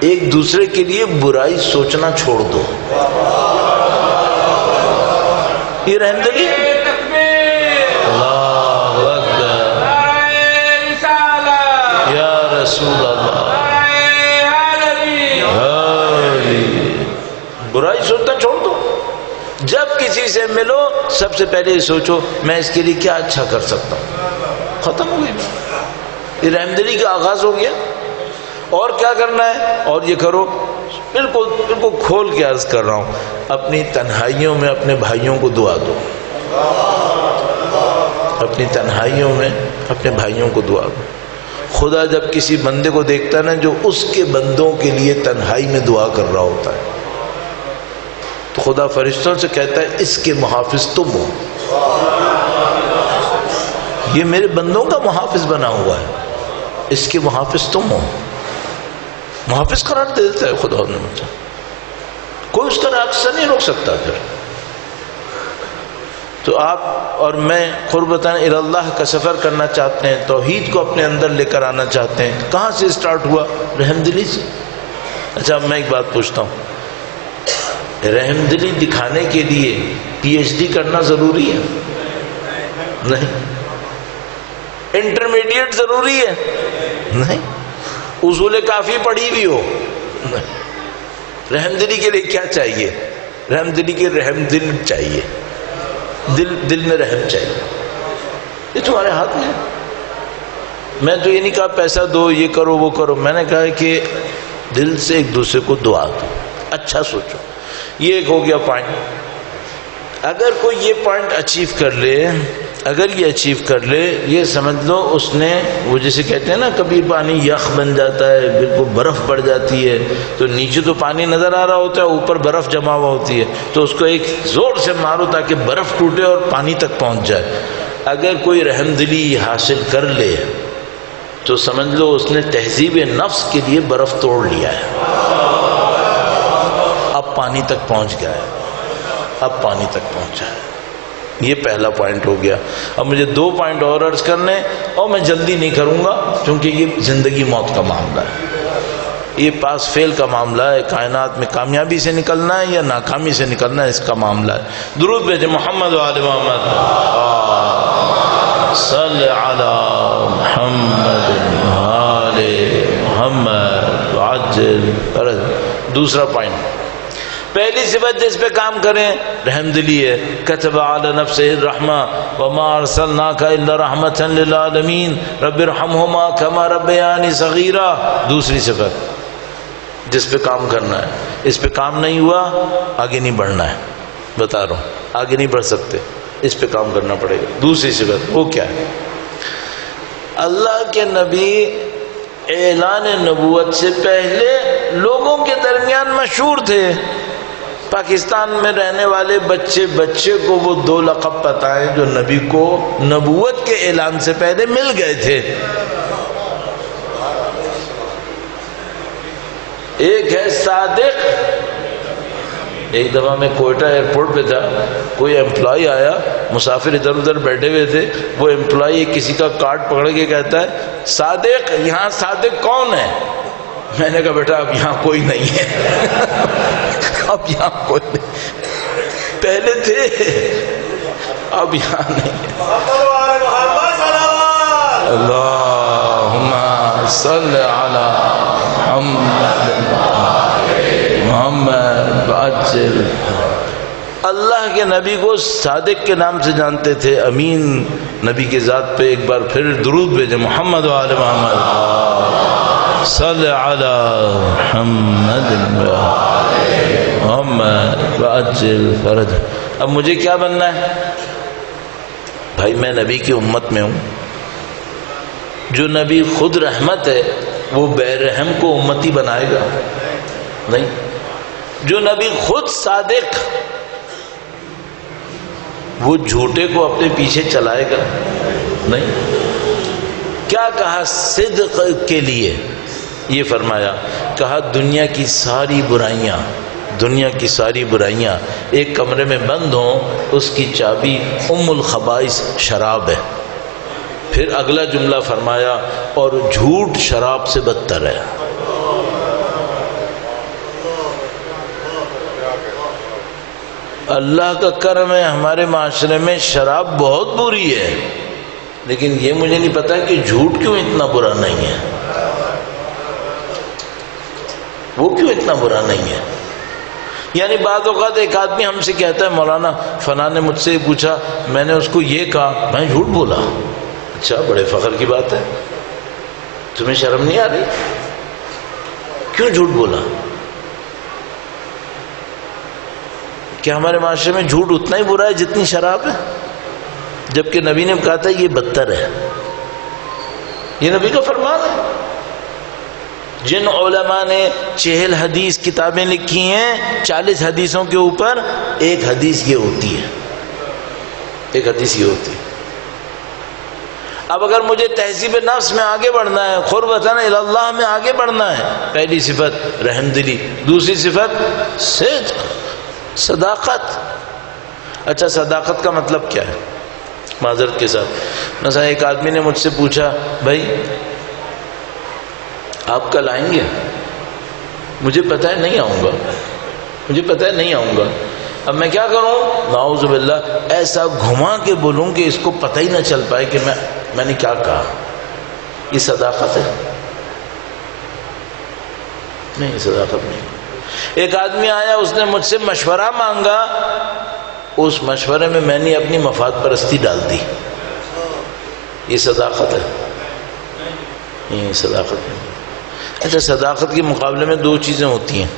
ایک دوسرے کے لیے برائی سوچنا چھوڑ دو، یہ رحم دلی۔ اللہ اکبر، یا رسول اللہ، برائی سوچنا چھوڑ دو۔ جب کسی سے ملو سب سے پہلے یہ سوچو میں اس کے لیے کیا اچھا کر سکتا ہوں، ختم ہو گئی۔ یہ رحم دلی کا آغاز ہو گیا۔ اور کیا کرنا ہے؟ اور یہ کرو، بالکل کھول کے عرض کر رہا ہوں، اپنی تنہائیوں میں اپنے بھائیوں کو دعا دو، اپنی تنہائیوں میں اپنے بھائیوں کو دعا دو۔ خدا جب کسی بندے کو دیکھتا ہے نا جو اس کے بندوں کے لیے تنہائی میں دعا کر رہا ہوتا ہے، تو خدا فرشتوں سے کہتا ہے اس کے محافظ تم ہو، یہ میرے بندوں کا محافظ بنا ہوا ہے، اس کے محافظ تم ہو۔ محافظ قرار دے دیتا ہے خدا نے مجھے، کوئی اس کا راستہ نہیں روک سکتا۔ پھر تو آپ اور میں قربتاً اللہ کا سفر کرنا چاہتے ہیں، توحید کو اپنے اندر لے کر آنا چاہتے ہیں۔ کہاں سے اسٹارٹ ہوا؟ رحم دلی سے۔ اچھا میں ایک بات پوچھتا ہوں، رحم دلی دکھانے کے لیے پی ایچ ڈی کرنا ضروری ہے؟ نہیں۔ انٹرمیڈیٹ ضروری ہے؟ نہیں۔ اصول کافی پڑھی بھی ہو؟ نہیں۔ رحم دلی کے لیے کیا چاہیے؟ رحم دلی کے رحم دل چاہیے، دل میں رحم چاہیے۔ یہ تمہارے ہاتھ میں ہے۔ میں تو یہ نہیں کہا پیسہ دو، یہ کرو وہ کرو، میں نے کہا کہ دل سے ایک دوسرے کو دعا دو، اچھا سوچو۔ یہ ایک ہو گیا پوائنٹ۔ اگر کوئی یہ پوائنٹ اچیو کر لے، اگر یہ اچیو کر لے، یہ سمجھ لو اس نے، وہ جسے کہتے ہیں نا کبھی پانی یخ بن جاتا ہے، بالکل برف پڑ جاتی ہے، تو نیچے تو پانی نظر آ رہا ہوتا ہے، اوپر برف جمع ہوا ہوتی ہے، تو اس کو ایک زور سے مارو تاکہ برف ٹوٹے اور پانی تک پہنچ جائے۔ اگر کوئی رحم دلی حاصل کر لے تو سمجھ لو اس نے تہذیب نفس کے لیے برف توڑ لیا ہے، اب پانی تک پہنچ گیا ہے، اب پانی تک پہنچا ہے۔ یہ پہلا پوائنٹ ہو گیا۔ اب مجھے 2 پوائنٹ اور عرض کرنے، اور میں جلدی نہیں کروں گا کیونکہ یہ زندگی موت کا معاملہ ہے، یہ پاس فیل کا معاملہ ہے، کائنات میں کامیابی سے نکلنا ہے یا ناکامی سے نکلنا ہے، اس کا معاملہ ہے۔ درود بھیجے محمد و آل محمد، صلی علی محمد و آل محمد وعجل فرج۔ دوسرا پوائنٹ، پہلی صفت جس پہ کام کریں رحم دلی ہے۔ کتب علی نفسہ الرحمہ وما ارسلناک الا رحمۃ للعالمین رب ارحمہما کما ربیانی صغیرا۔ دوسری صفت جس پہ کام کرنا ہے، اس پہ کام نہیں ہوا آگے نہیں بڑھنا ہے، بتا رہا ہوں آگے نہیں بڑھ سکتے، اس پہ کام کرنا پڑے گا۔ دوسری صفت وہ کیا ہے؟ اللہ کے نبی اعلان نبوت سے پہلے لوگوں کے درمیان مشہور تھے۔ پاکستان میں رہنے والے بچے کو وہ 2 لقب پتہ ہیں جو نبی کو نبوت کے اعلان سے پہلے مل گئے تھے۔ ایک ہے صادق۔ ایک دفعہ میں کوئٹہ ایئرپورٹ پہ تھا، کوئی امپلائی آیا، مسافر ادھر ادھر بیٹھے ہوئے تھے، وہ امپلائی کسی کا کارڈ پکڑ کے کہتا ہے صادق، یہاں صادق کون ہے؟ میں نے کہا بیٹا اب یہاں کوئی نہیں ہے اب یہاں کوئی نہیں، پہلے تھے اب یہاں نہیں ہے۔ اللہم صلی علی محمد وعجل۔ اللہ کے نبی کو صادق کے نام سے جانتے تھے، امین نبی کے ذات پہ ایک بار پھر درود بھیجے، محمد وعلی محمد صلی علی محمد محمد وعجل فرج۔ اب مجھے کیا بننا ہے بھائی؟ میں نبی کی امت میں ہوں، جو نبی خود رحمت ہے وہ بے رحم کو امتی بنائے گا نہیں، جو نبی خود صادق وہ جھوٹے کو اپنے پیچھے چلائے گا نہیں۔ کیا کہا صدق کے لیے؟ یہ فرمایا، کہا دنیا کی ساری برائیاں ایک کمرے میں بند ہوں، اس کی چابی ام الخبائث شراب ہے۔ پھر اگلا جملہ فرمایا، اور جھوٹ شراب سے بدتر ہے۔ اللہ کا کرم ہے ہمارے معاشرے میں شراب بہت بری ہے، لیکن یہ مجھے نہیں پتا کہ جھوٹ کیوں اتنا برا نہیں ہے، وہ کیوں اتنا برا نہیں ہے۔ یعنی بعض اوقات ایک آدمی ہم سے کہتا ہے مولانا فلاں نے مجھ سے پوچھا، میں نے اس کو یہ کہا، میں جھوٹ بولا۔ اچھا، بڑے فخر کی بات ہے، تمہیں شرم نہیں آ رہی؟ کیوں جھوٹ بولا؟ کیا ہمارے معاشرے میں جھوٹ اتنا ہی برا ہے جتنی شراب ہے؟ جبکہ نبی نے کہا تھا یہ بدتر ہے، یہ نبی کا فرمان ہے۔ جن علماء نے 40 حدیث کتابیں لکھی ہیں، 40 حدیثوں کے اوپر ایک حدیث یہ ہوتی ہے، ایک حدیث یہ ہوتی ہے۔ اب اگر مجھے تہذیب نفس میں آگے بڑھنا ہے، قربتاً الی اللہ میں آگے بڑھنا ہے، پہلی صفت رحم دلی، دوسری صفت صدق، صداقت۔ اچھا، صداقت کا مطلب کیا ہے؟ معذرت کے ساتھ، مثلا ایک آدمی نے مجھ سے پوچھا، بھائی آپ کل آئیں گے؟ مجھے پتہ ہے نہیں آؤں گا، مجھے پتہ ہے نہیں آؤں گا۔ اب میں کیا کروں؟ نعوذ باللہ ایسا گھما کے بولوں کہ اس کو پتہ ہی نہ چل پائے کہ میں نے کیا کہا۔ یہ صداقت ہے؟ نہیں، صداقت نہیں۔ ایک آدمی آیا، اس نے مجھ سے مشورہ مانگا، اس مشورے میں میں نے اپنی مفاد پرستی ڈال دی، یہ صداقت ہے؟ یہ صداقت نہیں۔ اچھا، صداقت کے مقابلے میں دو چیزیں ہوتی ہیں،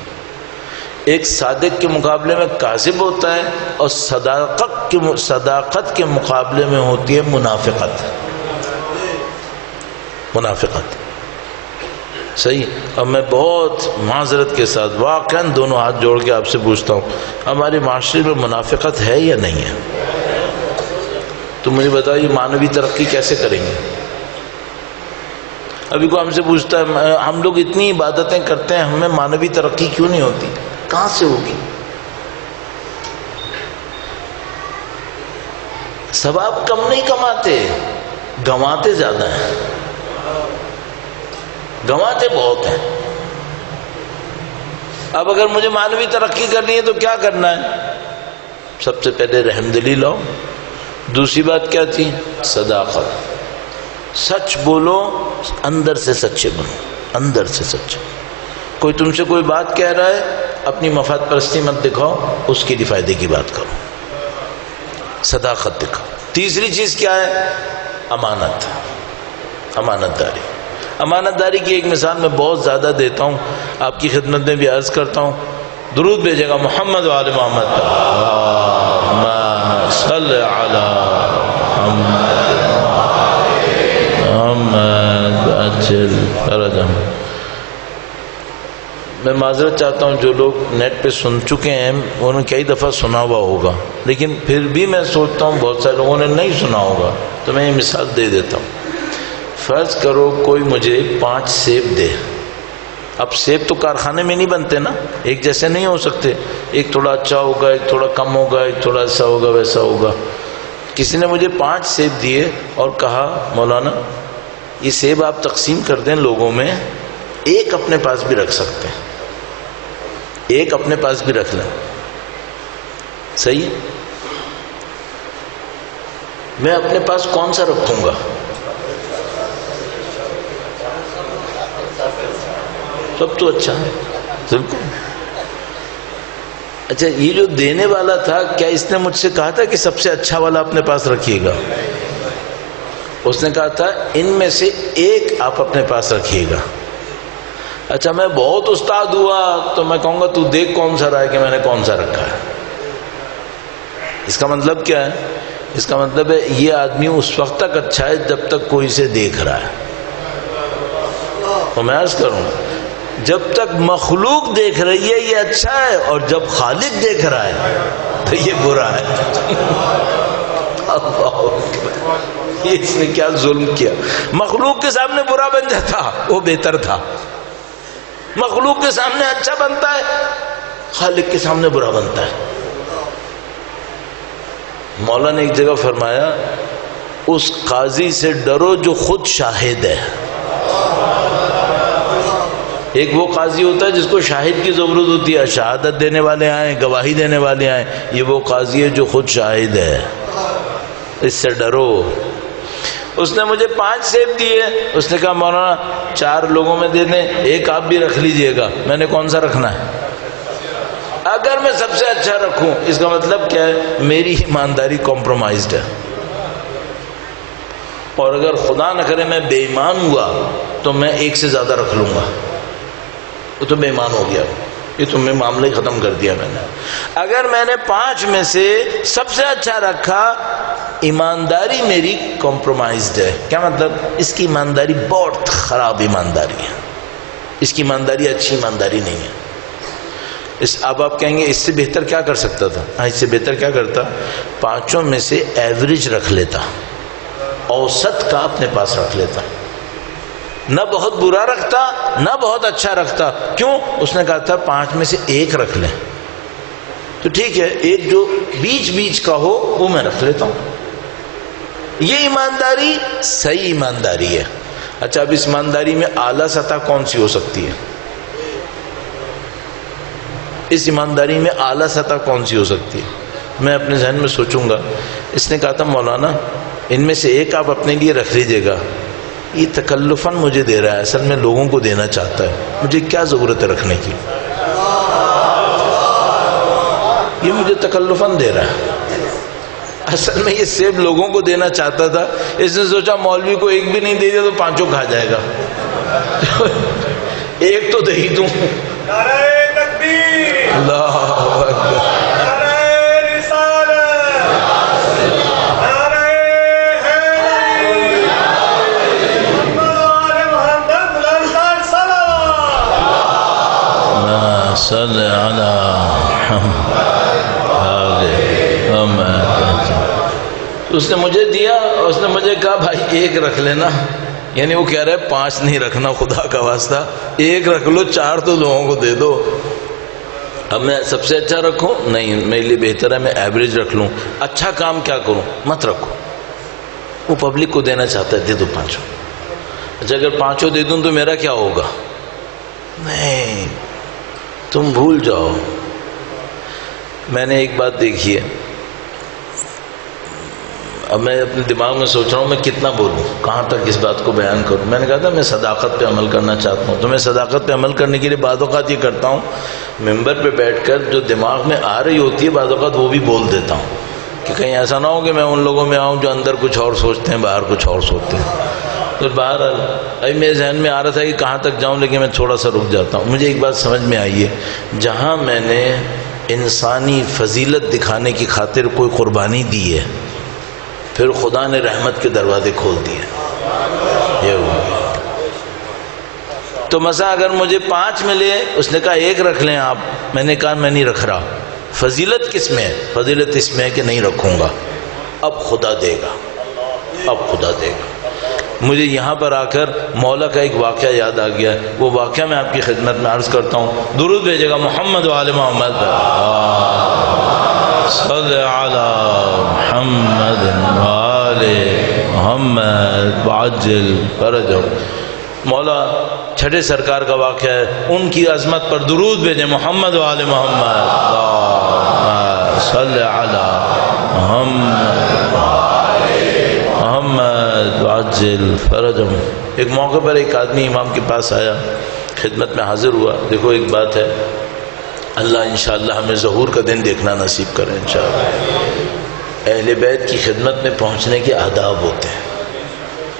ایک صادق کے مقابلے میں کاذب ہوتا ہے، اور صداقت کے مقابلے میں ہوتی ہے منافقت۔ منافقت صحیح۔ اب میں بہت معذرت کے ساتھ واقعاً دونوں ہاتھ جوڑ کے آپ سے پوچھتا ہوں، ہمارے معاشرے میں منافقت ہے یا نہیں ہے؟ تو مجھے بتائیے معنوی ترقی کیسے کریں گے؟ ابھی کو ہم سے پوچھتا ہے ہم لوگ اتنی عبادتیں کرتے ہیں، ہمیں معنوی ترقی کیوں نہیں ہوتی؟ کہاں سے ہوگی؟ ثواب کم نہیں کماتے، گنواتے زیادہ ہیں، گنواتے بہت ہیں۔ اب اگر مجھے معنوی ترقی کرنی ہے تو کیا کرنا ہے؟ سب سے پہلے رحم دلی لاؤ، دوسری بات کیا تھی؟ صداقت، سچ بولو، اندر سے سچے بنو، اندر سے سچے۔ کوئی تم سے کوئی بات کہہ رہا ہے، اپنی مفاد پرستی مت دکھاؤ، اس کے لیے فائدے کی بات کرو، صداقت دکھاؤ۔ تیسری چیز کیا ہے؟ امانت، امانت داری۔ امانت داری کی ایک مثال میں بہت زیادہ دیتا ہوں، آپ کی خدمت میں بھی عرض کرتا ہوں، درود بھیجے گا محمد وآل محمد، اللہم صلی علی محمد اجل فرجہم۔ میں معذرت چاہتا ہوں جو لوگ نیٹ پہ سن چکے ہیں انہوں نے کئی دفعہ سنا ہوا ہوگا، لیکن پھر بھی میں سوچتا ہوں بہت سارے لوگوں نے نہیں سنا ہوگا، تو میں یہ مثال دے دیتا ہوں۔ فرض کرو کوئی مجھے 5 سیب دے، اب سیب تو کارخانے میں نہیں بنتے نا، ایک جیسے نہیں ہو سکتے، ایک تھوڑا اچھا ہوگا، ایک تھوڑا کم ہوگا، ایک تھوڑا ایسا ہوگا ویسا ہوگا۔ کسی نے مجھے 5 سیب دیے اور کہا مولانا یہ سیب آپ تقسیم کر دیں لوگوں میں، ایک اپنے پاس بھی رکھ سکتے ہیں، ایک اپنے پاس بھی رکھ لیں، صحیح؟ میں اپنے پاس کون سا رکھوں گا؟ سب تو اچھا ہے، بالکل۔ اچھا، یہ جو دینے والا تھا، کیا اس نے مجھ سے کہا تھا کہ سب سے اچھا والا اپنے پاس رکھیے گا؟ اس نے کہا تھا ان میں سے ایک آپ اپنے پاس رکھیے گا۔ اچھا، میں بہت استاد ہوا تو میں کہوں گا تو دیکھ کون سا رہا ہے کہ میں نے کون سا رکھا ہے۔ اس کا مطلب کیا ہے؟ اس کا مطلب ہے یہ آدمی اس وقت تک اچھا ہے جب تک کوئی سے دیکھ رہا ہے۔ تو میں عرض کروں، جب تک مخلوق دیکھ رہی ہے یہ اچھا ہے، اور جب خالق دیکھ رہا ہے تو یہ برا ہے۔ یہ اس نے کیا ظلم کیا؟ مخلوق کے سامنے برا بن جاتا وہ بہتر تھا، مخلوق کے سامنے اچھا بنتا ہے، خالق کے سامنے برا بنتا ہے۔ مولا نے ایک جگہ فرمایا اس قاضی سے ڈرو جو خود شاہد ہے۔ ایک وہ قاضی ہوتا ہے جس کو شاہد کی ضرورت ہوتی ہے، شہادت دینے والے آئیں، گواہی دینے والے آئیں، یہ وہ قاضی ہے جو خود شاہد ہے، اس سے ڈرو۔ اس نے مجھے 5 سیب دیے، اس نے کہا مولانا 4 لوگوں میں دے دیں، ایک آپ بھی رکھ لیجئے گا۔ میں نے کون سا رکھنا ہے؟ اگر میں سب سے اچھا رکھوں، اس کا مطلب کیا ہے؟ میری ایمانداری کمپرومائزڈ ہے، اور اگر خدا نہ کرے میں بے ایمان ہوا تو میں ایک سے زیادہ رکھ لوں گا، وہ تو بے ایمان ہو گیا، یہ تم نے معاملہ ہی ختم کر دیا میں نے۔ اگر میں نے 5 میں سے سب سے اچھا رکھا، ایمانداری میری کمپرومائزڈ ہے۔ کیا مطلب؟ اس کی ایمانداری بہت خراب ایمانداری ہے، اس کی ایمانداری اچھی ایمانداری نہیں ہے۔ اب آپ کہیں گے اس سے بہتر کیا کر سکتا تھا؟ اس سے بہتر کیا کرتا؟ 5 میں سے ایوریج رکھ لیتا، اوسط کا اپنے پاس رکھ لیتا، نہ بہت برا رکھتا نہ بہت اچھا رکھتا۔ کیوں؟ اس نے کہا تھا 5 میں سے ایک رکھ لیں، تو ٹھیک ہے ایک جو بیچ بیچ کا ہو وہ میں رکھ لیتا ہوں۔ یہ ایمانداری صحیح ایمانداری ہے۔ اچھا، اب اس ایمانداری میں اعلیٰ سطح کون سی ہو سکتی ہے؟ اس ایمانداری میں اعلیٰ سطح کون سی ہو سکتی ہے؟ میں اپنے ذہن میں سوچوں گا۔ اس نے کہا تھا مولانا ان میں سے ایک آپ اپنے لیے رکھ لیجئے گا، یہ تکلفاً مجھے دے رہا ہے، اصل میں لوگوں کو دینا چاہتا ہے، مجھے کیا ضرورت ہے رکھنے کی؟ یہ مجھے تکلفاً دے رہا ہے، اصل میں یہ سیب لوگوں کو دینا چاہتا تھا، اس نے سوچا مولوی کو ایک بھی نہیں دے دیا تو 5 کھا جائے گا، ایک تو دے ہی دوں۔ اللہ اکبر، صلی علی محمد۔ اس نے مجھے دیا اور اس نے مجھے کہا بھائی ایک رکھ لینا، یعنی وہ کہہ رہا ہے 5 نہیں رکھنا، خدا کا واسطہ ایک رکھ لو، 4 تو لوگوں کو دے دو۔ اب میں سب سے اچھا رکھوں؟ نہیں، میرے لیے بہتر ہے میں ایوریج رکھ لوں۔ اچھا کام کیا کروں؟ مت رکھو، وہ پبلک کو دینا چاہتا ہے، دے دو 5۔ اچھا اگر 5 دے دوں تو میرا کیا ہوگا؟ نہیں، تم بھول جاؤ۔ میں نے ایک بات دیکھی ہے، اب میں اپنے دماغ میں سوچ رہا ہوں میں کتنا بولوں، کہاں تک اس بات کو بیان کروں۔ میں نے کہا تھا میں صداقت پہ عمل کرنا چاہتا ہوں، تو میں صداقت پہ عمل کرنے کے لیے بعض اوقات یہ کرتا ہوں، ممبر پہ بیٹھ کر جو دماغ میں آ رہی ہوتی ہے بعض اوقات وہ بھی بول دیتا ہوں، کہ کہیں ایسا نہ ہو کہ میں ان لوگوں میں آؤں جو اندر کچھ اور سوچتے ہیں باہر کچھ اور سوچتے ہیں۔ تو بہرحال ابھی میرے ذہن میں آ رہا تھا کہ کہاں تک جاؤں، لیکن میں تھوڑا سا رک جاتا ہوں۔ مجھے ایک بات سمجھ میں آئی ہے، جہاں میں نے انسانی فضیلت دکھانے کی خاطر کوئی قربانی دی ہے، پھر خدا نے رحمت کے دروازے کھول دیے۔ یہ ہوا تو مثلا اگر مجھے 5 ملے، اس نے کہا 1 رکھ لیں آپ، میں نے کہا میں نہیں رکھ رہا۔ فضیلت کس میں ہے؟ فضیلت اس میں ہے کہ نہیں رکھوں گا، اب خدا دے گا، اب خدا دے گا۔ مجھے یہاں پر آ کر مولا کا ایک واقعہ یاد آ گیا، وہ واقعہ میں آپ کی خدمت میں عرض کرتا ہوں۔ درود بھیجے گا محمد و آل محمد، صلی علی محمد و آل محمد وعجل فرجهم۔ مولا چھٹے سرکار کا واقعہ ہے، ان کی عظمت پر درود بھیجیں، محمد و آل محمد، اللہم صلی علی محمد وعجل فرجہم۔ ایک موقع پر ایک آدمی امام کے پاس آیا، خدمت میں حاضر ہوا۔ دیکھو ایک بات ہے، اللہ انشاءاللہ ہمیں ظہور کا دن دیکھنا نصیب کرے انشاءاللہ۔ اہل بیت کی خدمت میں پہنچنے کے آداب ہوتے ہیں،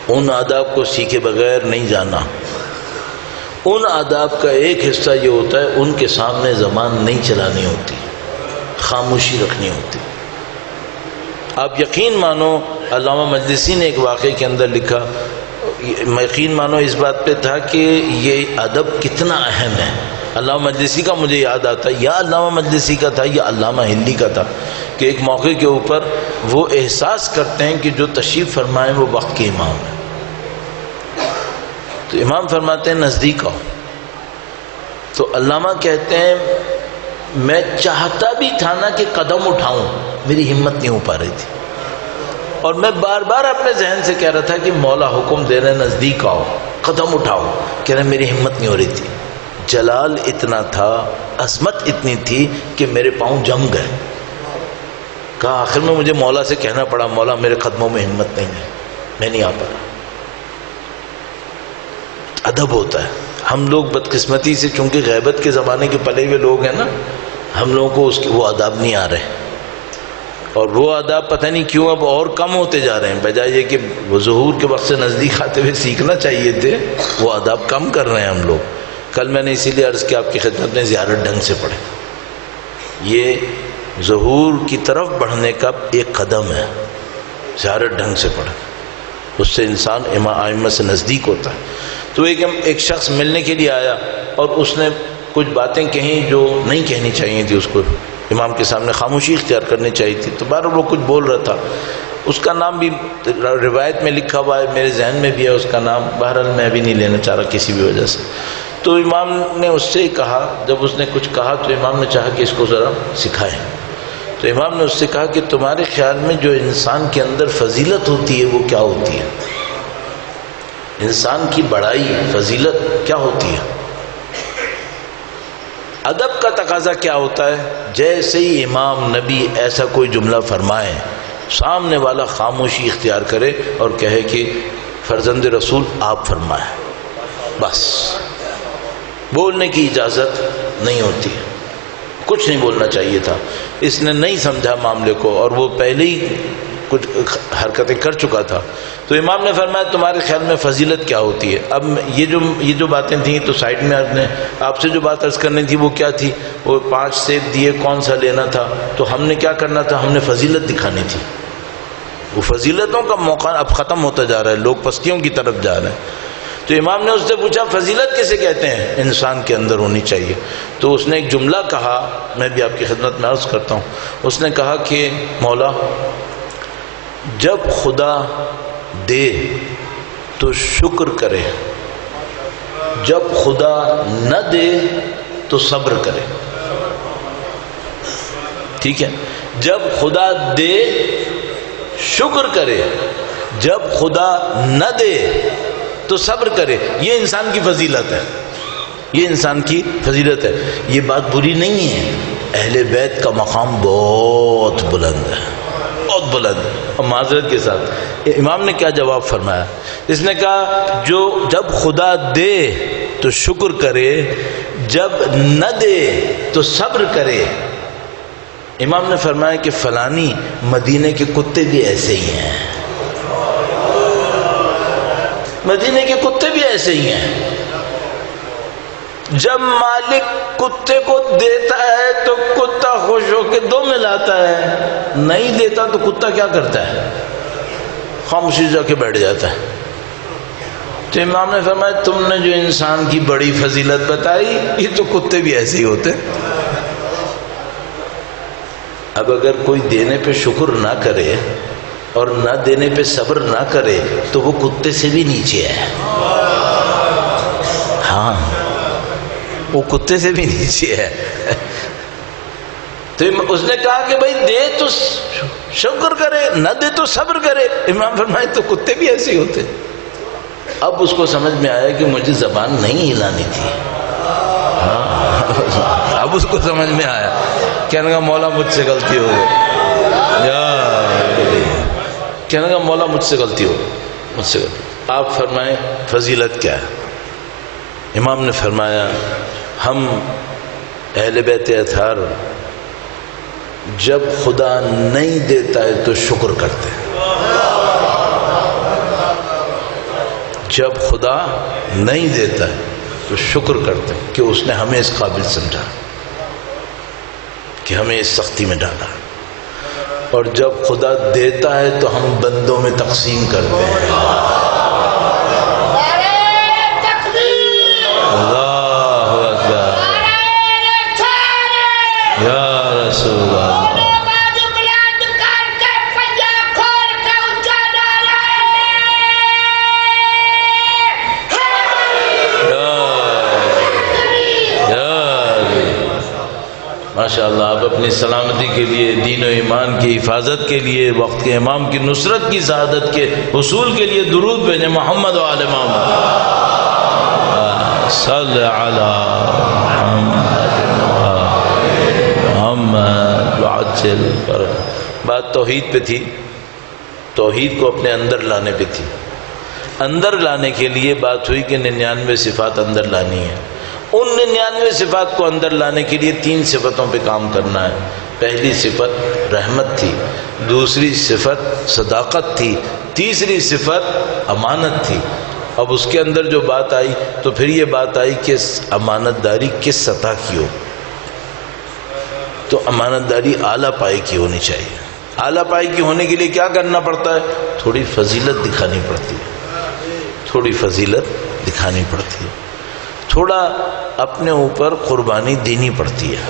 ان آداب کو سیکھے بغیر نہیں جانا۔ ان آداب کا ایک حصہ یہ ہوتا ہے، ان کے سامنے زبان نہیں چلانی ہوتی، خاموشی رکھنی ہوتی۔ آپ یقین مانو، علامہ مجلسی نے ایک واقعے کے اندر لکھا، یقین مانو اس بات پہ تھا کہ یہ ادب کتنا اہم ہے۔ علامہ مجلسی کا مجھے یاد آتا ہے، یا علامہ مجلسی کا تھا یا علامہ ہندی کا تھا، کہ ایک موقع کے اوپر وہ احساس کرتے ہیں کہ جو تشریف فرمائیں وہ وقت کے امام ہیں، تو امام فرماتے ہیں نزدیک آؤ۔ تو علامہ کہتے ہیں میں چاہتا بھی تھا نا کہ قدم اٹھاؤں، میری ہمت نہیں ہو پا رہی تھی، اور میں بار بار اپنے ذہن سے کہہ رہا تھا کہ مولا حکم دے رہے نزدیک آؤ، قدم اٹھاؤ، کہہ رہے میری ہمت نہیں ہو رہی تھی۔ جلال اتنا تھا، عظمت اتنی تھی کہ میرے پاؤں جم گئے۔ کہا آخر میں مجھے مولا سے کہنا پڑا، مولا میرے قدموں میں ہمت نہیں ہے، میں نہیں آ پا رہا۔ ادب ہوتا ہے۔ ہم لوگ بدقسمتی سے چونکہ غیبت کے زمانے کے پلے ہوئے لوگ ہیں نا، ہم لوگوں کو وہ آداب نہیں آ رہے، اور وہ آداب پتہ نہیں کیوں اب اور کم ہوتے جا رہے ہیں، بجائے یہ کہ وہ ظہور کے وقت سے نزدیک آتے ہوئے سیکھنا چاہیے تھے، وہ آداب کم کر رہے ہیں ہم لوگ۔ کل میں نے اسی لیے عرض کیا آپ کی خدمت میں، زیارت ڈھنگ سے پڑھیں، یہ ظہور کی طرف بڑھنے کا ایک قدم ہے، زیارت ڈھنگ سے پڑھیں، اس سے انسان ائمہ سے نزدیک ہوتا ہے۔ تو ایک شخص ملنے کے لیے آیا اور اس نے کچھ باتیں کہیں جو نہیں کہنی چاہیے تھی، اس کو امام کے سامنے خاموشی اختیار کرنی چاہیے تھی، تو بہرحال وہ کچھ بول رہا تھا، اس کا نام بھی روایت میں لکھا ہوا ہے، میرے ذہن میں بھی ہے اس کا نام، بہرحال میں ابھی نہیں لینا چاہ رہا کسی بھی وجہ سے۔ تو امام نے اس سے کہا، جب اس نے کچھ کہا تو امام نے چاہا کہ اس کو ذرا سکھائیں، تو امام نے اس سے کہا کہ تمہارے خیال میں جو انسان کے اندر فضیلت ہوتی ہے وہ کیا ہوتی ہے؟ انسان کی بڑائی، فضیلت کیا ہوتی ہے؟ ادب کا تقاضا کیا ہوتا ہے؟ جیسے ہی امام نبی ایسا کوئی جملہ فرمائے، سامنے والا خاموشی اختیار کرے اور کہے کہ فرزند رسول آپ فرمائیں، بس بولنے کی اجازت نہیں ہوتی، کچھ نہیں بولنا چاہیے تھا۔ اس نے نہیں سمجھا معاملے کو، اور وہ پہلے ہی کچھ حرکتیں کر چکا تھا، تو امام نے فرمایا تمہارے خیال میں فضیلت کیا ہوتی ہے؟ اب یہ جو باتیں تھیں تو سائڈ میں آپ سے جو بات عرض کرنی تھی وہ کیا تھی؟ وہ 5 سیب دیے کون سا لینا تھا، تو ہم نے کیا کرنا تھا؟ ہم نے فضیلت دکھانی تھی۔ وہ فضیلتوں کا موقع اب ختم ہوتا جا رہا ہے، لوگ پستیوں کی طرف جا رہے ہیں۔ تو امام نے اس سے پوچھا فضیلت کسے کہتے ہیں؟ انسان کے اندر ہونی چاہیے۔ تو اس نے ایک جملہ کہا، میں بھی آپ کی خدمت میں عرض کرتا ہوں، اس نے کہا کہ مولا جب خدا دے تو شکر کرے، جب خدا نہ دے تو صبر کرے۔ ٹھیک ہے، جب خدا دے شکر کرے، جب خدا نہ دے تو صبر کرے۔ یہ انسان کی فضیلت ہے، یہ انسان کی فضیلت ہے۔ یہ بات بری نہیں ہے، اہل بیت کا مقام بہت بلند ہے، بہت بلند ہے۔ اور معذرت کے ساتھ امام نے کیا جواب فرمایا؟ اس نے کہا جب خدا دے تو شکر کرے، جب نہ دے تو صبر کرے۔ امام نے فرمایا کہ فلانی مدینے کے کتے بھی ایسے ہی ہیں، مدینے کے کتے بھی ایسے ہی ہیں۔ جب مالک کتے کو دیتا ہے تو کتا خوش ہو کے 2 ملاتا ہے، نہیں دیتا تو کتا کیا کرتا ہے؟ خاموشی جا کے بیٹھ جاتا ہے۔ تو امام نے فرمایا تم نے جو انسان کی بڑی فضیلت بتائی، یہ تو کتے بھی ایسے ہی ہوتے۔ اب اگر کوئی دینے پہ شکر نہ کرے اور نہ دینے پہ صبر نہ کرے تو وہ کتے سے بھی نیچے ہے۔ ہاں، وہ کتے سے بھی نیچے ہے۔ تو اس نے کہا کہ بھائی دے تو شکر کرے، نہ دے تو صبر کرے۔ امام فرمائے تو کتے بھی ایسے ہی ہوتے۔ اب اس کو سمجھ میں آیا کہ مجھے زبان نہیں ہلانی تھی. اب اس کو سمجھ میں آیا. کہنے لگا مولا مجھ سے غلطی ہو گئی. کہنے لگا مولا مجھ سے غلطی ہو گئی, مجھ سے غلطی. آپ فرمائیں فضیلت کیا ہے؟ امام نے فرمایا ہم اہل بیت اطہار جب خدا نہیں دیتا ہے تو شکر کرتے ہیں. جب خدا نہیں دیتا ہے تو شکر کرتے ہیں کہ اس نے ہمیں اس قابل سمجھا, کہ ہمیں اس سختی میں ڈالا. اور جب خدا دیتا ہے تو ہم بندوں میں تقسیم کرتے ہیں. اللہ اکبر یا رسول اللہ. ماشاءاللہ آپ اپنی سلامتی کے لیے, دین و ایمان کی حفاظت کے لیے, وقت کے امام کی نصرت کی سعادت کے حصول کے لیے درود بھیجیں. محمد و آل محمد صلی علی محمد وعجل. بات توحید پہ تھی, توحید کو اپنے اندر لانے پہ تھی. اندر لانے کے لیے بات ہوئی کہ 99 صفات اندر لانی ہے. ان 99 صفات کو اندر لانے کے لیے 3 صفتوں پہ کام کرنا ہے. پہلی صفت رحمت تھی, دوسری صفت صداقت تھی, تیسری صفت امانت تھی. اب اس کے اندر جو بات آئی تو پھر یہ بات آئی کہ امانت داری کس سطح کی ہو. تو امانت داری اعلیٰ پائے کی ہونی چاہیے. اعلیٰ پائے کی ہونے کے لیے کیا کرنا پڑتا ہے؟ تھوڑی فضیلت دکھانی پڑتی ہے, تھوڑی فضیلت دکھانی پڑتی ہے, تھوڑا اپنے اوپر قربانی دینی پڑتی ہے.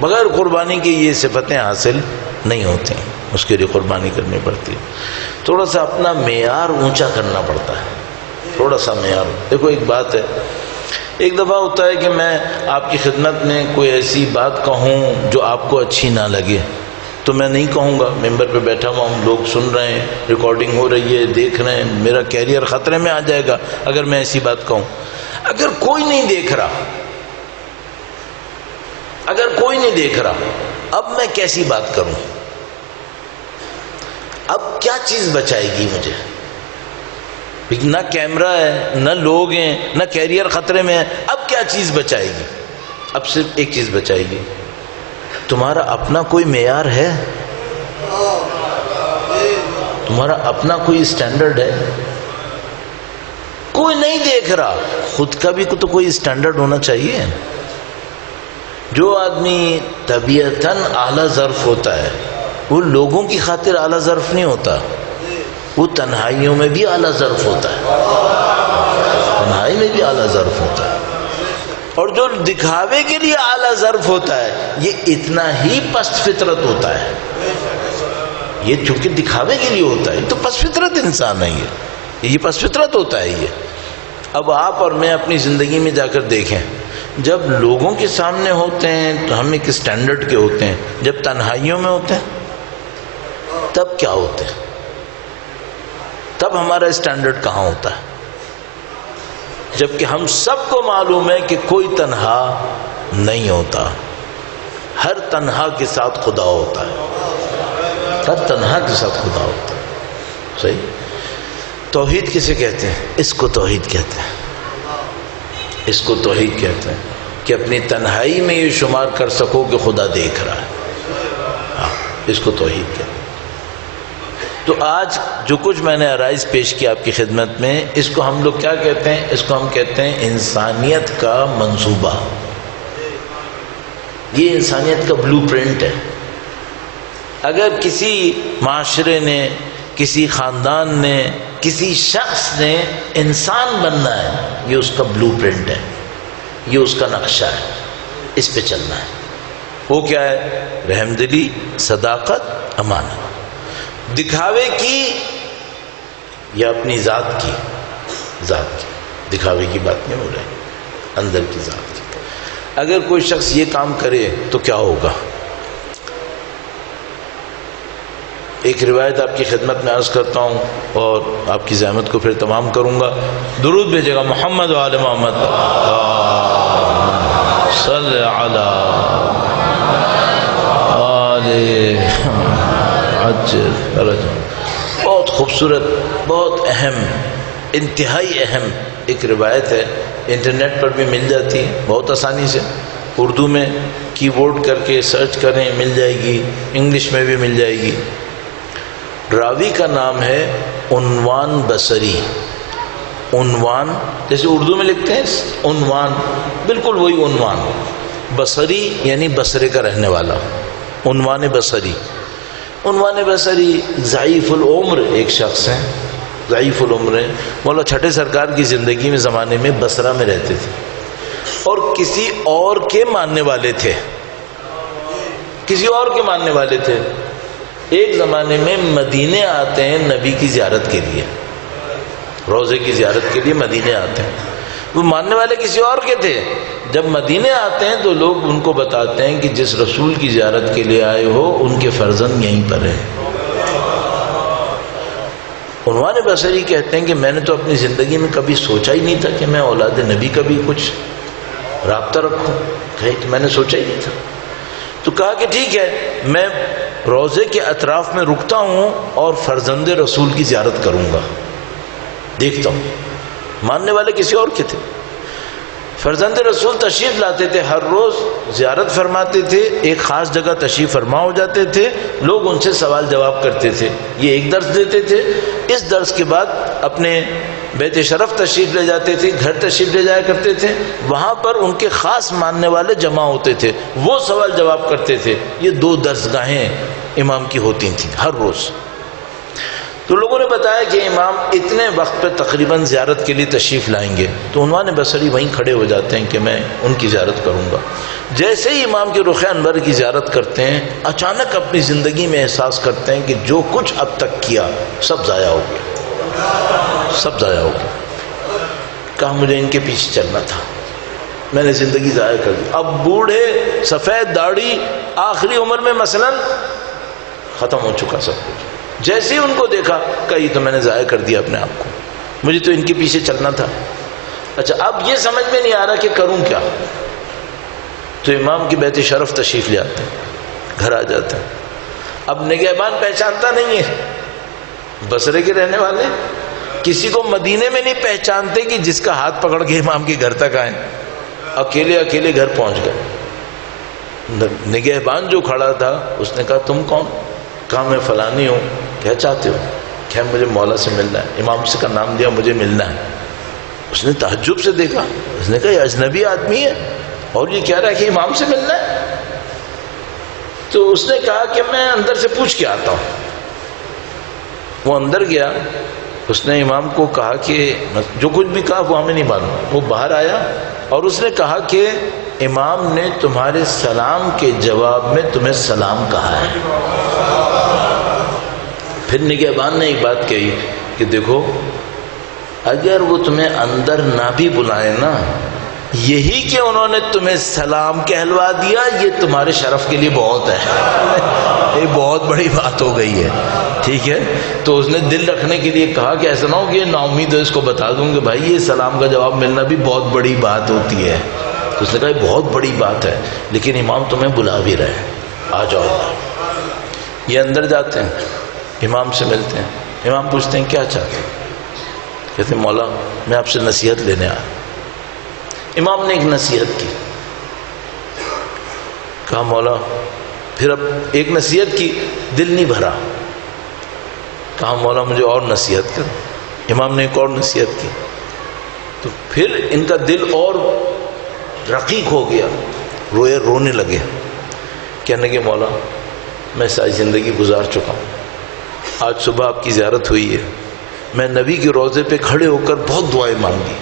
بغیر قربانی کے یہ صفتیں حاصل نہیں ہوتی, اس کے لیے قربانی کرنی پڑتی ہے. تھوڑا سا اپنا معیار اونچا کرنا پڑتا ہے, تھوڑا سا معیار. دیکھو ایک بات ہے, ایک دفعہ ہوتا ہے کہ میں آپ کی خدمت میں کوئی ایسی بات کہوں جو آپ کو اچھی نہ لگے, تو میں نہیں کہوں گا. ممبر پہ بیٹھا ہوا ہوں, لوگ سن رہے ہیں, ریکارڈنگ ہو رہی ہے, دیکھ رہے ہیں, میرا کیریئر خطرے میں آ جائے گا اگر میں ایسی بات کہوں. اگر کوئی نہیں دیکھ رہا, اگر کوئی نہیں دیکھ رہا, اب میں کیسی بات کروں؟ اب کیا چیز بچائے گی مجھے؟ نہ کیمرہ ہے, نہ لوگ ہیں, نہ کیریئر خطرے میں ہے. اب کیا چیز بچائے گی؟ اب صرف ایک چیز بچائے گی, تمہارا اپنا کوئی معیار ہے, تمہارا اپنا کوئی اسٹینڈرڈ ہے. کوئی نہیں دیکھ رہا, خود کا بھی تو کوئی اسٹینڈرڈ ہونا چاہیے. جو آدمی طبیعتاً اعلیٰ ظرف ہوتا ہے وہ لوگوں کی خاطر اعلیٰ ظرف نہیں ہوتا, وہ تنہائیوں میں بھی اعلیٰ ظرف ہوتا ہے, تنہائی میں بھی اعلیٰ ظرف ہوتا ہے. اور جو دکھاوے کے لیے اعلیٰ ظرف ہوتا ہے یہ اتنا ہی پست فطرت ہوتا ہے. یہ چونکہ دکھاوے کے لیے ہوتا ہے, یہ تو پست فطرت انسان ہے, یہ پست فطرت ہوتا ہے یہ. اب آپ اور میں اپنی زندگی میں جا کر دیکھیں, جب لوگوں کے سامنے ہوتے ہیں تو ہم ایک اسٹینڈرڈ کے ہوتے ہیں, جب تنہائیوں میں ہوتے ہیں تب کیا ہوتے ہیں؟ تب ہمارا اسٹینڈرڈ کہاں ہوتا ہے؟ جبکہ ہم سب کو معلوم ہے کہ کوئی تنہا نہیں ہوتا, ہر تنہا کے ساتھ خدا ہوتا ہے, ہر تنہا کے ساتھ خدا ہوتا ہے. صحیح. توحید کسے کہتے ہیں؟ اس کو توحید کہتے ہیں, اس کو توحید کہتے ہیں کہ اپنی تنہائی میں یہ شمار کر سکو کہ خدا دیکھ رہا ہے. اس کو توحید کہتے ہیں. تو آج جو کچھ میں نے عرائض پیش کیا آپ کی خدمت میں, اس کو ہم لوگ کیا کہتے ہیں؟ اس کو ہم کہتے ہیں انسانیت کا منصوبہ. یہ انسانیت کا بلو پرنٹ ہے. اگر کسی معاشرے نے, کسی خاندان نے, کسی شخص نے انسان بننا ہے, یہ اس کا بلو پرنٹ ہے, یہ اس کا نقشہ ہے, اس پہ چلنا ہے. وہ کیا ہے؟ رحم دلی, صداقت, امانت. دکھاوے کی یا اپنی ذات کی, ذات کی, دکھاوے کی بات نہیں ہو رہی, اندر کی ذات کی. اگر کوئی شخص یہ کام کرے تو کیا ہوگا؟ ایک روایت آپ کی خدمت میں عرض کرتا ہوں اور آپ کی زحمت کو پھر تمام کروں گا. درود بھیجے گا محمد و آل محمد صلی علی آل عجل فرجہ. بہت خوبصورت، بہت اہم، انتہائی اہم ایک روایت ہے. انٹرنیٹ پر بھی مل جاتی ہے بہت آسانی سے. اردو میں کی بورڈ کر کے سرچ کریں مل جائے گی، انگلش میں بھی مل جائے گی. راوی کا نام ہے عنوان بصری. عنوان جیسے اردو میں لکھتے ہیں عنوان، بالکل وہی عنوان. بصری یعنی بصرے کا رہنے والا، عنوان بصری. عنوان بصری ضعیف العمر ایک شخص ہیں، ضعیف العمر ہیں. مولا چھٹے سرکار کی زندگی میں زمانے میں بصرہ میں رہتے تھے اور کسی اور کے ماننے والے تھے، کسی اور کے ماننے والے تھے. ایک زمانے میں مدینے آتے ہیں نبی کی زیارت کے لیے، روزے کی زیارت کے لیے مدینے آتے ہیں. وہ ماننے والے کسی اور کے تھے. جب مدینے آتے ہیں تو لوگ ان کو بتاتے ہیں کہ جس رسول کی زیارت کے لیے آئے ہو ان کے فرزند یہیں پر ہیں. عنوان بصری کہتے ہیں کہ میں نے تو اپنی زندگی میں کبھی سوچا ہی نہیں تھا کہ میں اولاد نبی کا بھی کچھ رابطہ رکھوں. کہے کہ میں نے سوچا ہی نہیں تھا. تو کہا کہ ٹھیک ہے، میں روزے کے اطراف میں رکتا ہوں اور فرزند رسول کی زیارت کروں گا، دیکھتا ہوں. ماننے والے کسی اور کے تھے. فرزند رسول تشریف لاتے تھے، ہر روز زیارت فرماتے تھے، ایک خاص جگہ تشریف فرما ہو جاتے تھے. لوگ ان سے سوال جواب کرتے تھے. یہ ایک درس دیتے تھے. اس درس کے بعد اپنے بیت شرف تشریف لے جاتے تھے، گھر تشریف لے جایا کرتے تھے. وہاں پر ان کے خاص ماننے والے جمع ہوتے تھے، وہ سوال جواب کرتے تھے. یہ 2 درسگاہیں امام کی ہوتی تھیں ہر روز. تو لوگوں نے بتایا کہ امام اتنے وقت پہ تقریباً زیارت کے لیے تشریف لائیں گے. تو عنوان بصری وہیں کھڑے ہو جاتے ہیں کہ میں ان کی زیارت کروں گا. جیسے ہی امام کے رخ انور کی زیارت کرتے ہیں، اچانک اپنی زندگی میں احساس کرتے ہیں کہ جو کچھ اب تک کیا سب ضائع ہو گیا، سب ضائع ہو گیا. کہا مجھے ان کے پیچھے چلنا تھا، میں نے زندگی ضائع کر دی. اب بوڑھے، سفید داڑھی، آخری عمر میں مثلا ختم ہو چکا سب کچھ. جیسے ہی ان کو دیکھا کہ یہ تو میں نے ضائع کر دیا اپنے آپ کو، مجھے تو ان کے پیچھے چلنا تھا. اچھا اب یہ سمجھ میں نہیں آ رہا کہ کروں کیا. تو امام کی بیت شرف تشریف لے آتے ہیں، گھر آ جاتے ہیں. اب نگہبان پہچانتا نہیں ہے، بصرے کے رہنے والے کسی کو مدینے میں نہیں پہچانتے کہ جس کا ہاتھ پکڑ کے امام کے گھر تک آئے. اکیلے اکیلے گھر پہنچ گئے. نگہبان جو کھڑا تھا اس نے کہا تم کون؟ کہا میں فلانی ہوں. کیا چاہتے ہو؟ کہ مجھے مولا سے ملنا ہے. امام سے کا نام دیا، مجھے ملنا ہے. اس نے تعجب سے دیکھا. اس نے کہا یہ اجنبی آدمی ہے اور یہ کہہ رہا ہے کہ امام سے ملنا ہے. تو اس نے کہا کہ میں اندر سے پوچھ کے آتا ہوں. وہ اندر گیا. اس نے امام کو کہا کہ جو کچھ بھی کہا وہ ہمیں نہیں معلوم. وہ باہر آیا اور اس نے کہا کہ امام نے تمہارے سلام کے جواب میں تمہیں سلام کہا ہے. پھر نگہبان نے ایک بات کہی کہ دیکھو اگر وہ تمہیں اندر نہ بھی بلائیں نا، یہی کہ انہوں نے تمہیں سلام کہلوا دیا یہ تمہارے شرف کے لیے بہت ہے. یہ بہت بڑی بات ہو گئی ہے. ٹھیک ہے. تو اس نے دل رکھنے کے لیے کہا کہ ایسا نہ ہو کہ نہ امید ہے، اس کو بتا دوں کہ بھائی یہ سلام کا جواب ملنا بھی بہت بڑی بات ہوتی ہے. تو اس نے کہا یہ بہت بڑی بات ہے لیکن امام تمہیں بلا بھی رہے ہیں، آ جاؤ. یہ اندر جاتے ہیں، امام سے ملتے ہیں. امام پوچھتے ہیں کیا چاہتے ہیں؟ کہتے ہیں مولا میں آپ سے نصیحت لینے آیا. امام نے ایک نصیحت کی. کہا مولا، پھر اب ایک نصیحت کی، دل نہیں بھرا. کہا مولا مجھے اور نصیحت کر. امام نے ایک اور نصیحت کی. تو پھر ان کا دل اور رقیق ہو گیا، رونے لگے. کہنے کہ مولا میں ساری زندگی گزار چکا ہوں، آج صبح آپ کی زیارت ہوئی ہے، میں نبی کے روضے پہ کھڑے ہو کر بہت دعائیں مانگی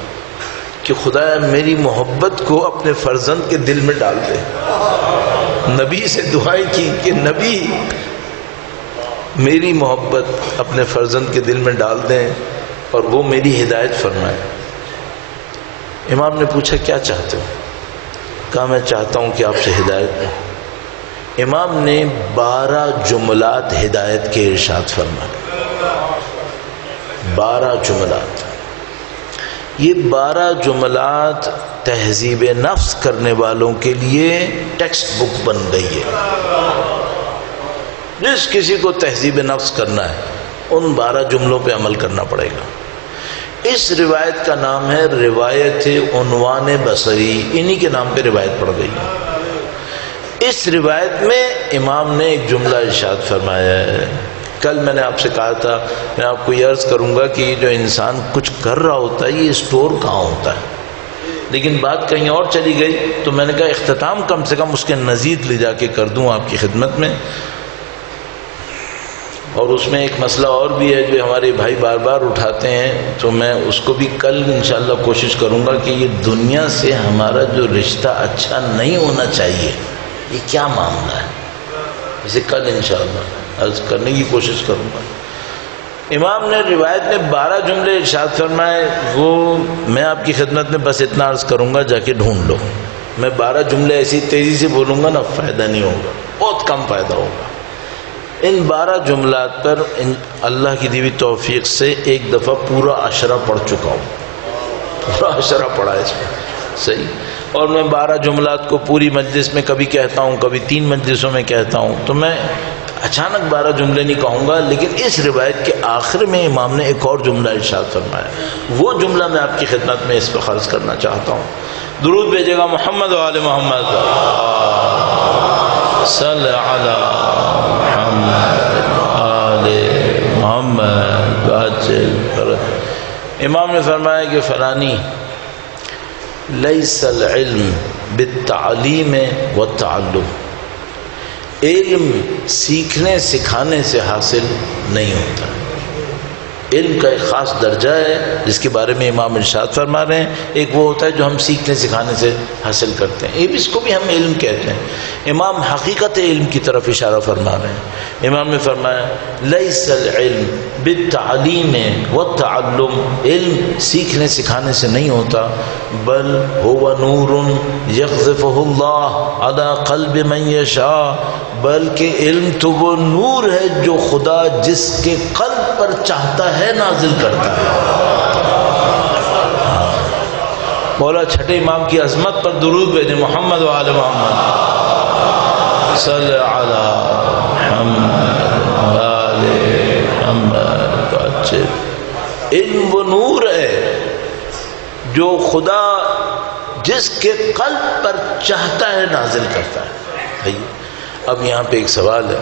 کہ خدایا میری محبت کو اپنے فرزند کے دل میں ڈال دے. نبی سے دعائیں کی کہ نبی میری محبت اپنے فرزند کے دل میں ڈال دیں اور وہ میری ہدایت فرمائے. امام نے پوچھا کیا چاہتے ہو؟ کہا میں چاہتا ہوں کہ آپ سے ہدایت ہو. امام نے 12 جملات ہدایت کے ارشاد فرمائے. 12 جملات. یہ 12 جملات تہذیب نفس کرنے والوں کے لیے ٹیکسٹ بک بن گئی ہے. جس کسی کو تہذیب نفس کرنا ہے ان 12 جملوں پہ عمل کرنا پڑے گا. اس روایت کا نام ہے روایت عنوان بصری. انہی کے نام پہ روایت پڑ گئی ہے. اس روایت میں امام نے ایک جملہ ارشاد فرمایا ہے. کل میں نے آپ سے کہا تھا میں آپ کو یہ عرض کروں گا کہ یہ جو انسان کچھ کر رہا ہوتا ہے یہ اسٹور کہاں ہوتا ہے، لیکن بات کہیں اور چلی گئی تو میں نے کہا اختتام کم سے کم اس کے نزید لے جا کے کر دوں آپ کی خدمت میں. اور اس میں ایک مسئلہ اور بھی ہے جو ہمارے بھائی بار بار اٹھاتے ہیں، تو میں اس کو بھی کل انشاءاللہ کوشش کروں گا کہ یہ دنیا سے ہمارا جو رشتہ اچھا نہیں ہونا چاہیے یہ کیا معاملہ ہے، اسے کل انشاءاللہ عرض کرنے کی کوشش کروں گا. امام نے روایت میں 12 جملے ارشاد فرمائے، وہ میں آپ کی خدمت میں بس اتنا عرض کروں گا، جا کے ڈھونڈ لو. میں 12 جملے ایسی تیزی سے بولوں گا نا فائدہ نہیں ہوگا، بہت کم فائدہ ہوگا. ان 12 جملات پر اللہ کی دی ہوئی توفیق سے ایک دفعہ پورا عشرہ پڑھ چکا ہوں. پورا عشرہ پڑھا ہے اس میں صحیح. اور میں 12 جملات کو پوری مجلس میں کبھی کہتا ہوں، کبھی 3 مجلسوں میں کہتا ہوں، تو میں اچانک 12 جملے نہیں کہوں گا. لیکن اس روایت کے آخر میں امام نے ایک اور جملہ ارشاد فرمایا. وہ جملہ میں آپ کی خدمت میں اس پر خرچ کرنا چاہتا ہوں. درود بھیجے گا محمد و آل محمد صلی علی محمد آل محمد. امام نے فرمایا کہ فلانی لیس العلم بالتعلیم والتعلم، علم سیکھنے سکھانے سے حاصل نہیں ہوتا. علم کا ایک خاص درجہ ہے جس کے بارے میں امام ارشاد فرما رہے ہیں. ایک وہ ہوتا ہے جو ہم سیکھنے سکھانے سے حاصل کرتے ہیں، اس کو بھی ہم علم کہتے ہیں. امام حقیقت علم کی طرف اشارہ فرما رہے ہیں. امام نے فرمایا لیس العلم بالتعلیم والتعلم، علم سیکھنے سکھانے سے نہیں ہوتا، بل هو نور یقذفہ اللہ علی قلب من یشاء، بلکہ علم تو وہ نور ہے جو خدا جس کے قلب پر چاہتا ہے نازل کرتا ہے. مولا چھٹے امام کی عظمت پر درود بھیجیں. محمد و آل محمد صلی علی محمد آل محمد. علم وہ نور ہے جو خدا جس کے قلب پر چاہتا ہے نازل کرتا ہے. اب یہاں پہ ایک سوال ہے،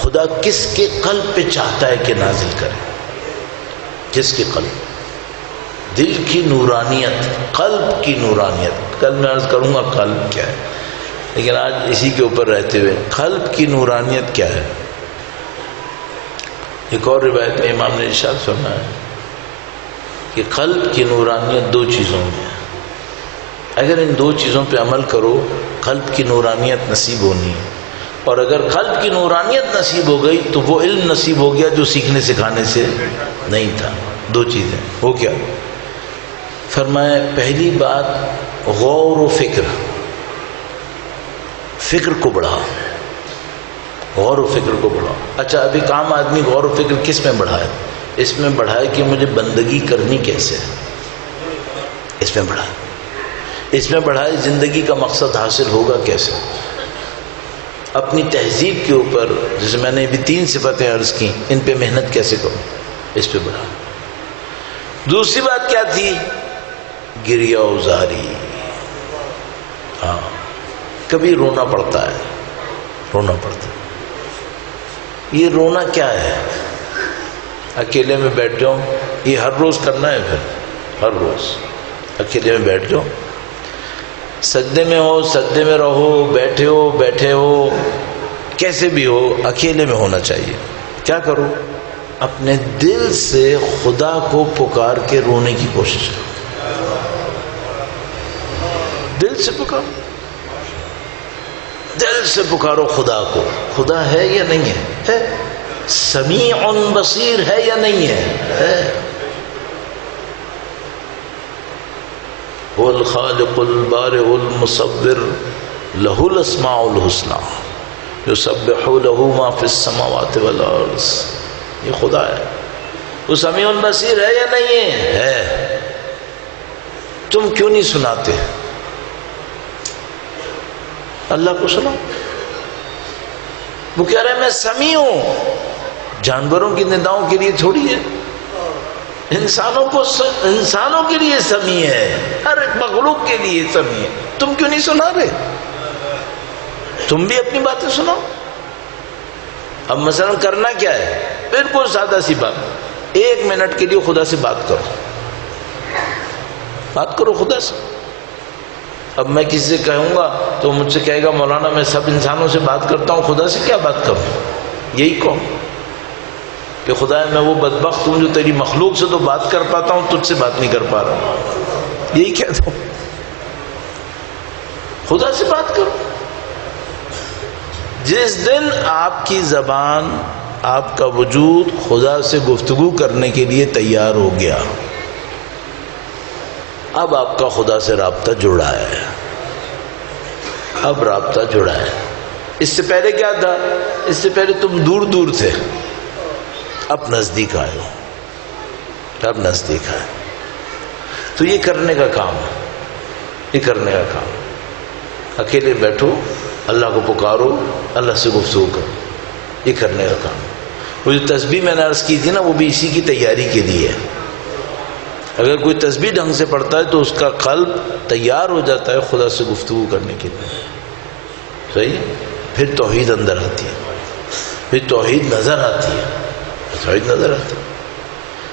خدا کس کے قلب پہ چاہتا ہے کہ نازل کرے؟ کس کے قلب؟ دل کی نورانیت، قلب کی نورانیت. کل میں عرض کروں گا قلب کیا ہے، لیکن آج اسی کے اوپر رہتے ہوئے قلب کی نورانیت کیا ہے. ایک اور روایت میں امام نے ارشاد فرمایا کہ قلب کی نورانیت 2 چیزوں میں ہے. اگر ان 2 چیزوں پہ عمل کرو قلب کی نورانیت نصیب ہونی ہے. اور اگر قلب کی نورانیت نصیب ہو گئی تو وہ علم نصیب ہو گیا جو سیکھنے سکھانے سے نہیں تھا. 2 چیزیں. وہ کیا؟ فرمایا پہلی بات غور و فکر، فکر کو بڑھا، غور و فکر کو بڑھا. اچھا اب ایک عام آدمی غور و فکر کس میں بڑھائے؟ اس میں بڑھائے کہ مجھے بندگی کرنی کیسے ہے، اس میں بڑھائے. اس میں بڑھائے زندگی کا مقصد حاصل ہوگا کیسے. اپنی تہذیب کے اوپر جیسے میں نے ابھی 3 صفتیں عرض کی، ان پہ محنت کیسے کروں، اس پہ بڑھا. دوسری بات کیا تھی؟ گریہ وزاری. ہاں کبھی رونا پڑتا ہے، رونا پڑتا ہے. یہ رونا کیا ہے؟ اکیلے میں بیٹھ جاؤ، یہ ہر روز کرنا ہے. پھر ہر روز اکیلے میں بیٹھ جاؤ، سجدے میں ہو سجدے میں رہو، بیٹھے ہو کیسے بھی ہو، اکیلے میں ہونا چاہیے. کیا کرو؟ اپنے دل سے خدا کو پکار کے رونے کی کوشش کرو. دل سے پکارو، دل سے پکارو خدا کو. خدا ہے یا نہیں ہے؟ ہے. سمیع بصیر ہے یا نہیں ہے؟ ہے. هو الخالق البارئ المصور له الاسماء الحسنى یسبح لہ ما فی السماوات والارض، یہ خدا ہے۔ وہ سمیع البصیر ہے یا نہیں ہے؟ تم کیوں نہیں سناتے؟ اللہ کو سنو۔ وہ کہہ رہے ہیں میں سمیع ہوں، جانوروں کی نداؤں کے لیے تھوڑی ہے، انسانوں کے لیے سمیع ہے، ہر ایک مخلوق کے لیے سمیع ہے۔ تم کیوں نہیں سنا رہے؟ تم بھی اپنی باتیں سنو۔ اب مثلا کرنا کیا ہے؟ بالکل سادہ سی بات، 1 منٹ کے لیے خدا سے بات کرو خدا سے۔ اب میں کسی سے کہوں گا تو مجھ سے کہے گا مولانا میں سب انسانوں سے بات کرتا ہوں، خدا سے کیا بات کروں؟ یہی کہوں کہ خدا میں وہ بدبخت ہوں جو تیری مخلوق سے تو بات کر پاتا ہوں، تجھ سے بات نہیں کر پا رہا ہوں، یہی کہتا ہوں۔ خدا سے بات کرو۔ جس دن آپ کی زبان، آپ کا وجود خدا سے گفتگو کرنے کے لیے تیار ہو گیا، اب آپ کا خدا سے رابطہ جڑا ہے، اب رابطہ جڑا ہے۔ اس سے پہلے کیا تھا؟ اس سے پہلے تم دور دور تھے، اب نزدیک آئے ہو، اب نزدیک آئے۔ تو یہ کرنے کا کام ہے، یہ کرنے کا کام۔ اکیلے بیٹھو، اللہ کو پکارو، اللہ سے گفتگو کرو، یہ کرنے کا کام۔ وہ جو تسبیح میں نے عرض کی تھی نا، وہ بھی اسی کی تیاری کے لیے ہے۔ اگر کوئی تسبیح ڈھنگ سے پڑھتا ہے تو اس کا قلب تیار ہو جاتا ہے خدا سے گفتگو کرنے کے لیے، صحیح؟ پھر توحید اندر آتی ہے، پھر توحید نظر آتی ہے، توحید نظر آتی ہے۔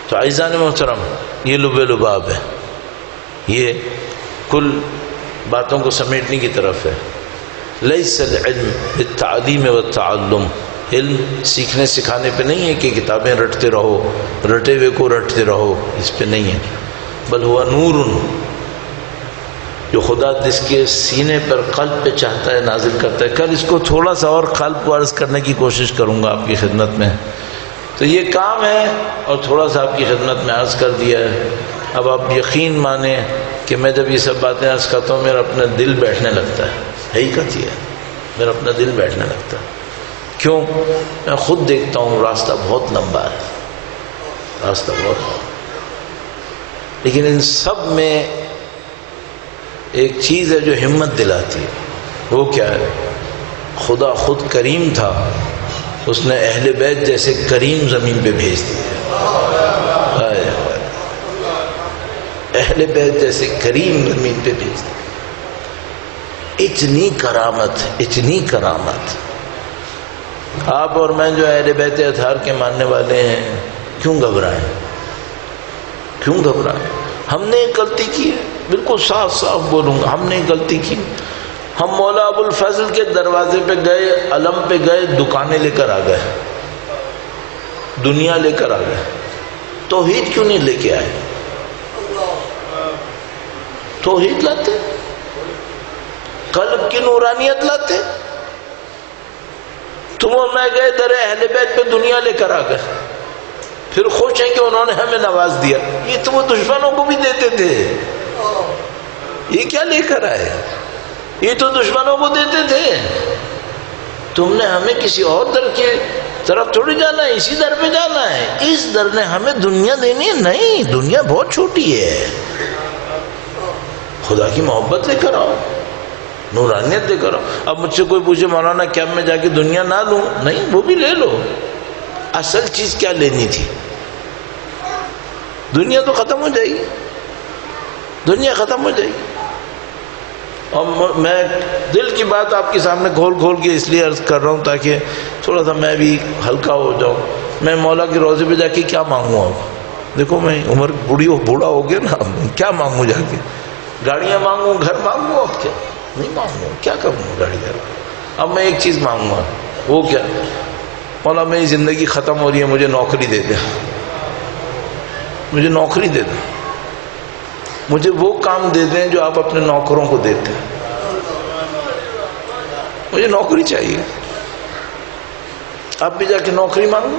تو عزیزان محترم، یہ لب لباب ہے، یہ کل باتوں کو سمیٹنے کی طرف ہے۔ لیس العلم بالتعلیم والتعلم، علم سیکھنے سکھانے پہ نہیں ہے کہ کتابیں رٹتے رہو، رٹے ہوئے کو رٹتے رہو، اس پہ نہیں ہے۔ بل ہوا نور، جو خدا جس کے سینے پر قلب پہ چاہتا ہے نازل کرتا ہے۔ کل اس کو تھوڑا سا اور قلب کو عرض کرنے کی کوشش کروں گا آپ کی خدمت میں۔ تو یہ کام ہے اور تھوڑا سا آپ کی خدمت میں عرض کر دیا ہے۔ اب آپ یقین مانیں کہ میں جب یہ سب باتیں عرض کرتا ہوں میرا اپنا دل بیٹھنے لگتا ہے، حقیقت یہ ہے، میرا اپنا دل بیٹھنے لگتا ہے۔ کیوں؟ میں خود دیکھتا ہوں راستہ بہت لمبا ہے، راستہ بہت، لیکن ان سب میں ایک چیز ہے جو ہمت دلاتی ہے، وہ کیا ہے؟ خدا خود کریم تھا، اس نے اہل بیت جیسے کریم زمین پہ بھیج دیے، اہل بیت جیسے کریم زمین پہ بھیج دیے۔ اتنی کرامت، اتنی کرامت۔ آپ اور میں جو اہل بیت اطہار کے ماننے والے ہیں، کیوں گھبرائیں؟ کیوں گھبرائیں؟ ہم نے ایک غلطی کی ہے، بالکل صاف صاف بولوں گا، ہم نے ایک غلطی کی۔ ہم مولا ابو الفضل کے دروازے پہ گئے، علم پہ گئے، دکانیں لے کر آ گئے، دنیا لے کر آ گئے، توحید کیوں نہیں لے کے آئے؟ توحید لاتے، قلب کی نورانیت لاتے۔ تم اور میں گئے در اہل بیت پہ، دنیا لے کر آ گئے، پھر خوش ہیں کہ انہوں نے ہمیں نواز دیا۔ یہ تو وہ دشمنوں کو بھی دیتے تھے، یہ کیا لے کر آئے؟ یہ تو دشمنوں کو دیتے تھے۔ تم نے ہمیں کسی اور در کی طرف تھوڑی جانا ہے، اسی در پہ جانا ہے۔ اس در نے ہمیں دنیا دینی ہے؟ نہیں، دنیا بہت چھوٹی ہے، خدا کی محبت لے کر آؤ، نورانیت لے کر آؤ۔ اب مجھ سے کوئی پوچھے مولانا کیا میں جا کے دنیا نہ لوں؟ نہیں، وہ بھی لے لو۔ اصل چیز کیا لینی تھی؟ دنیا تو ختم ہو جائے گی، دنیا ختم ہو جائے گی۔ اور میں دل کی بات آپ کے سامنے کھول کھول کے اس لیے عرض کر رہا ہوں تاکہ تھوڑا سا میں بھی ہلکا ہو جاؤں۔ میں مولا کے روضے پہ جا کے کیا مانگوں؟ اب دیکھو میں عمر بوڑھا ہو گیا نا، کیا مانگوں جا کے؟ گاڑیاں مانگوں، گھر مانگوں؟ اب کیا نہیں مانگوں، کیا کروں گاڑی گھر؟ اب میں ایک چیز مانگوں گا، وہ کیا؟ مولا میری زندگی ختم ہو رہی ہے، مجھے نوکری دے دے، مجھے نوکری دے دیں، مجھے وہ کام دے دیں جو آپ اپنے نوکروں کو دیتے ہیں، مجھے نوکری چاہیے۔ آپ بھی جا کے نوکری مانگو،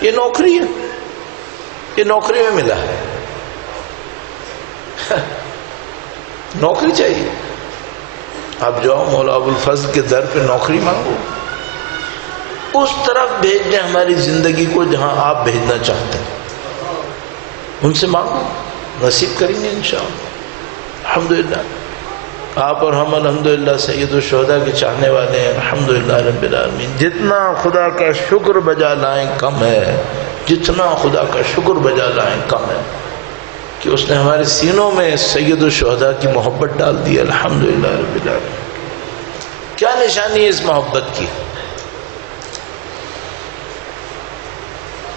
یہ نوکری ہے، یہ نوکری میں ملا ہے، نوکری چاہیے۔ آپ جاؤ مولا ابو الفضل کے در پہ نوکری مانگو، اس طرف بھیج دیں ہماری زندگی کو جہاں آپ بھیجنا چاہتے ہیں، ان سے مانگو، نصیب کریں گے انشاءاللہ۔ الحمدللہ آپ اور ہم الحمدللہ سید الشہداء کے چاہنے والے ہیں، الحمدللہ رب العالمین۔ جتنا خدا کا شکر بجا لائیں کم ہے، جتنا خدا کا شکر بجا لائیں کم ہے کہ اس نے ہمارے سینوں میں سید الشہداء کی محبت ڈال دی، الحمدللہ رب العالمین۔ کیا نشانی ہے اس محبت کی؟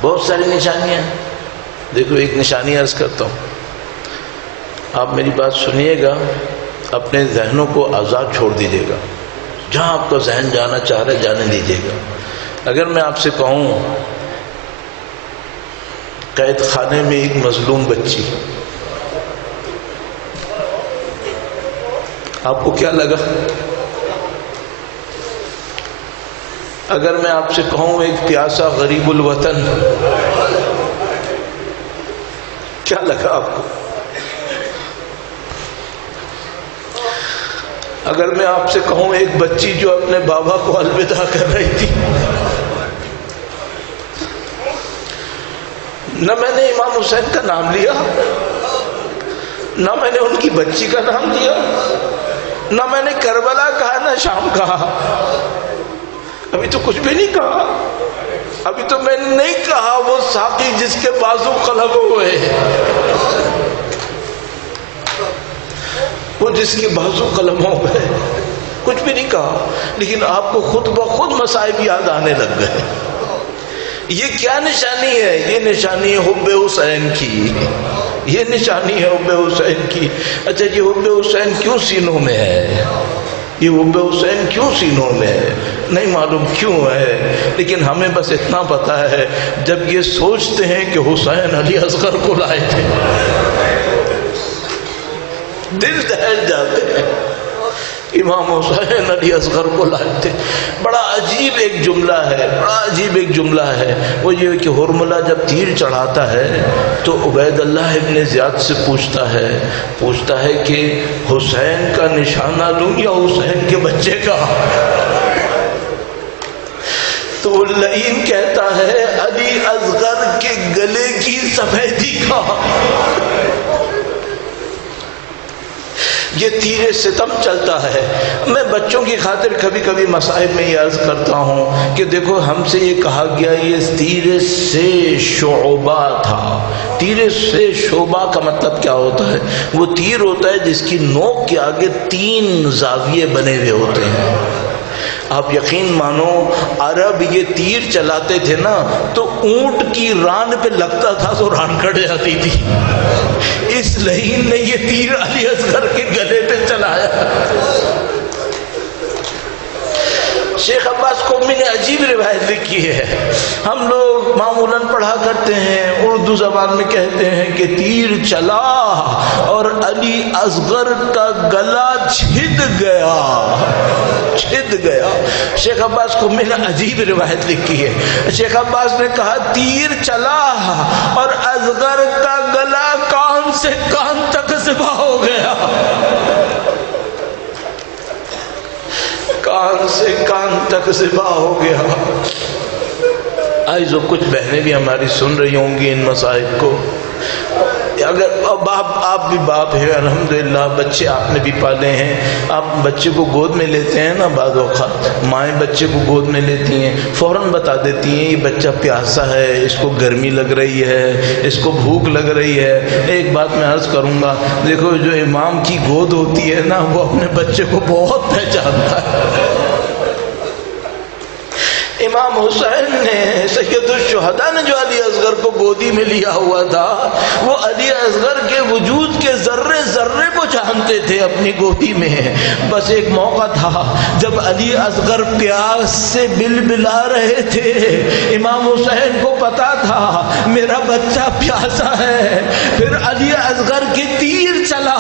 بہت ساری نشانیاں ہیں۔ دیکھو ایک نشانی عرض کرتا ہوں، آپ میری بات سنیے گا، اپنے ذہنوں کو آزاد چھوڑ دیجیے گا، جہاں آپ کا ذہن جانا چاہ رہے جانے دیجیے گا۔ اگر میں آپ سے کہوں قید خانے میں ایک مظلوم بچی، آپ کو کیا لگا؟ اگر میں آپ سے کہوں ایک پیاسا غریب الوطن، کیا لگا آپ کو؟ اگر میں آپ سے کہوں ایک بچی جو اپنے بابا کو الوداع کر رہی تھی، نہ میں نے امام حسین کا نام لیا، نہ میں نے ان کی بچی کا نام لیا، نہ میں نے کربلا کہا، نہ شام کہا، ابھی تو کچھ بھی نہیں کہا، ابھی تو میں نے نہیں کہا وہ ساقی جس کے بازو قلم ہوئے، وہ جس کے بازو قلم ہو گئے، کچھ بھی نہیں کہا، لیکن آپ کو خود بخود مصائب یاد آنے لگ گئے۔ یہ کیا نشانی ہے؟ یہ نشانی ہے حب حسین کی، یہ نشانی ہے حب حسین کی۔ اچھا یہ حب حسین کیوں سینوں میں ہے؟ یہ حب حسین کیوں سینوں میں ہے؟ نہیں معلوم کیوں ہے، لیکن ہمیں بس اتنا پتا ہے جب یہ سوچتے ہیں کہ حسین علی اصغر کو لائے تھے، دل دہل جاتے ہیں، امام حسین علی اصغر کو لائے تھے۔ بڑا عجیب ایک جملہ ہے، بڑا عجیب ایک جملہ ہے، وہ یہ کہ ہرملہ جب تیر چڑھاتا ہے تو عبید اللہ ابن زیاد سے پوچھتا ہے کہ حسین کا نشانہ لوں یا حسین کے بچے کا؟ تو وہ لعین کہتا ہے علی اصغر کے گلے کی سفیدی کا۔ یہ تیر ستم چلتا ہے۔ میں بچوں کی خاطر کبھی کبھی مصائب میں یہ عرض کرتا ہوں کہ دیکھو ہم سے یہ کہا گیا یہ تیر سے شعبہ تھا۔ تیر سے شعبہ کا مطلب کیا ہوتا ہے؟ وہ تیر ہوتا ہے جس کی نوک کے آگے 3 زاویے بنے ہوئے ہوتے ہیں۔ آپ یقین مانو عرب یہ تیر چلاتے تھے نا تو اونٹ کی ران پہ لگتا تھا تو ران کٹ جاتی تھی۔ اس لعین نے یہ تیر علی اصغر کے گلے پہ چلایا۔ شیخ عباس قمی نے عجیب روایت لکھی ہے، ہم لوگ معمولاً پڑھا کرتے ہیں، اردو زبان میں کہتے ہیں کہ تیر چلا اور علی اصغر کا گلا چھد گیا۔ شیخ عباس قمی نے عجیب روایت لکھی ہے، شیخ عباس نے کہا تیر چلا اور اصغر کا گلا کان سے کان تک ذبح ہو گیا، کان سے کان تک ذبح ہو گیا۔ آئیزو کچھ بہنیں بھی ہماری سن رہی ہوں گی ان مسائل کو۔ اگر آپ بھی باپ ہیں الحمدللہ، بچے آپ نے بھی پالے ہیں، آپ بچے کو گود میں لیتے ہیں نا، بعض اوقات مائیں بچے کو گود میں لیتی ہیں، فوراً بتا دیتی ہیں یہ بچہ پیاسا ہے، اس کو گرمی لگ رہی ہے، اس کو بھوک لگ رہی ہے۔ ایک بات میں عرض کروں گا، دیکھو جو امام کی گود ہوتی ہے نا وہ اپنے بچے کو بہت پہچانتا ہے۔ امام حسین نے سید الشہداء نے جو علی اصغر کو گودی میں لیا ہوا تھا وہ علی اصغر کے وجود کے ذرے ذرے کو جانتے تھے اپنی گودی میں۔ بس ایک موقع تھا جب علی اصغر پیاس سے بلبلا رہے تھے، امام حسین کو پتا تھا میرا بچہ پیاسا ہے، پھر علی اصغر کی تیر چلا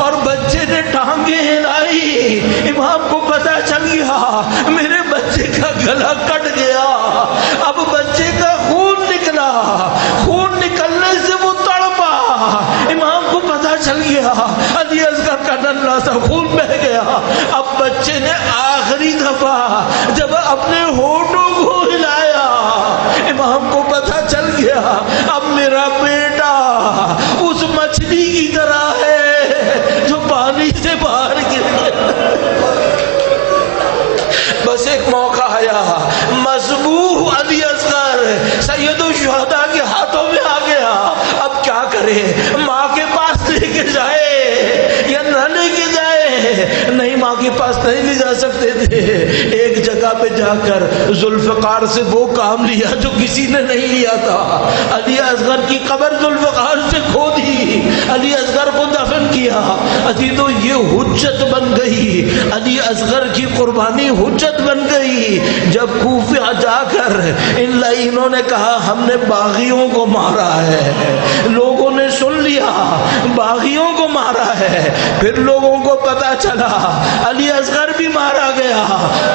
اور بچے نے ٹانگیں ہلائی، امام کو پتا چل گیا میرے بچے کا گلا کٹ گیا، اب بچے کا خون نکلا، خون نکلنے سے وہ تڑپا، امام کو پتا چل گیا علی اصغر کا ننھا سا خون بہہ گیا، اب بچے نے آخری دفعہ جب اپنے ہونٹوں کو ہلایا، امام کو پتہ چل گیا اب میرا بیٹا اس مچھلی کی طرح ہے جو پانی سے باہر گر گیا۔ بس ایک موقع آیا، مذبوح علی اصغر سید الشہداء کے ہاتھوں میں آ گیا، اب کیا کرے؟ ماں کے پاس لے کے جائے یا نہ لے کے جائے؟ نہیں، ماں کے پاس نہیں لے جا سکتے تھے۔ ایک جگہ پہ جا کر ذوالفقار سے وہ کام لیا جو کسی نے نہیں لیا تھا۔ علی اصغر کی قبر ذوالفقار سے کھودی، علی اصغر کو دفن کیا۔ تو یہ حجت بن گئی، علی اصغر کی قربانی حجت بن گئی۔ جب کوفہ جا کر ان لعینوں نے کہا ہم نے باغیوں کو مارا ہے، لوگوں نے سن لیا باغیوں کو مارا ہے، پھر لوگوں کو پتا چلا علی اصغر بھی مارا گیا،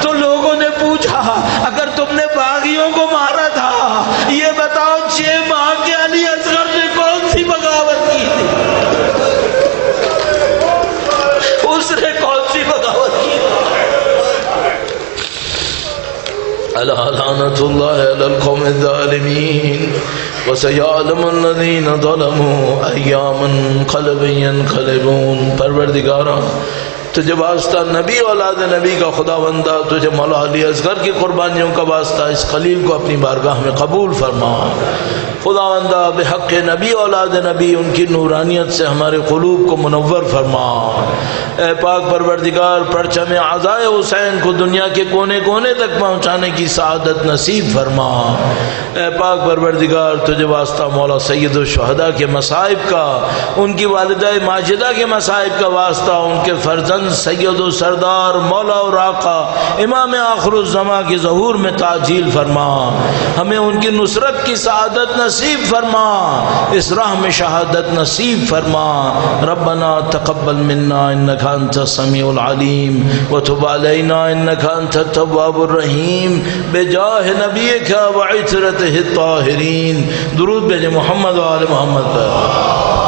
تو لوگوں نے پوچھا اگر تم نے باغیوں کو مارا تھا یہ بتاؤ 6 ماہ کے علی اصغر نے کون سی بغاوت کی تھی؟ اس نے کون سی بغاوت کی؟ الا لعنۃ اللہ علی القوم الظالمین وسيعلم الذين ظلموا أيّ منقلب ينقلبون۔ پروردگارا تجھے واسطہ نبی اولاد نبی کا خداوندہ، تجھے مولا علی اصغر کی قربانیوں کا واسطہ اس خلیل کو اپنی بارگاہ میں قبول فرما۔ خداوندہ بحق نبی اولاد نبی ان کی نورانیت سے ہمارے قلوب کو منور فرما۔ اے پاک پروردگار پرچم عزائے حسین کو دنیا کے کونے کونے تک پہنچانے کی سعادت نصیب فرما۔ اے پاک پروردگار تجھے واسطہ مولا سید الشہداء کے مصائب کا، ان کی والدہ ماجدہ کے مصائب کا واسطہ، ان کے فرزند سید و سردار مولا اور آقا امام آخر الزمان کے ظہور میں تعجیل فرما۔ ہمیں ان کی نصرت کی سعادت نصیب فرما، اس راہ میں شہادت نصیب فرما۔ ربنا تقبل منا انک انت السمیع العلیم وتب علینا انک انت التواب الرحیم بجاہ نبیک وعطرتہ الطاہرین۔ درود بھیجے محمد و آل محمد پر۔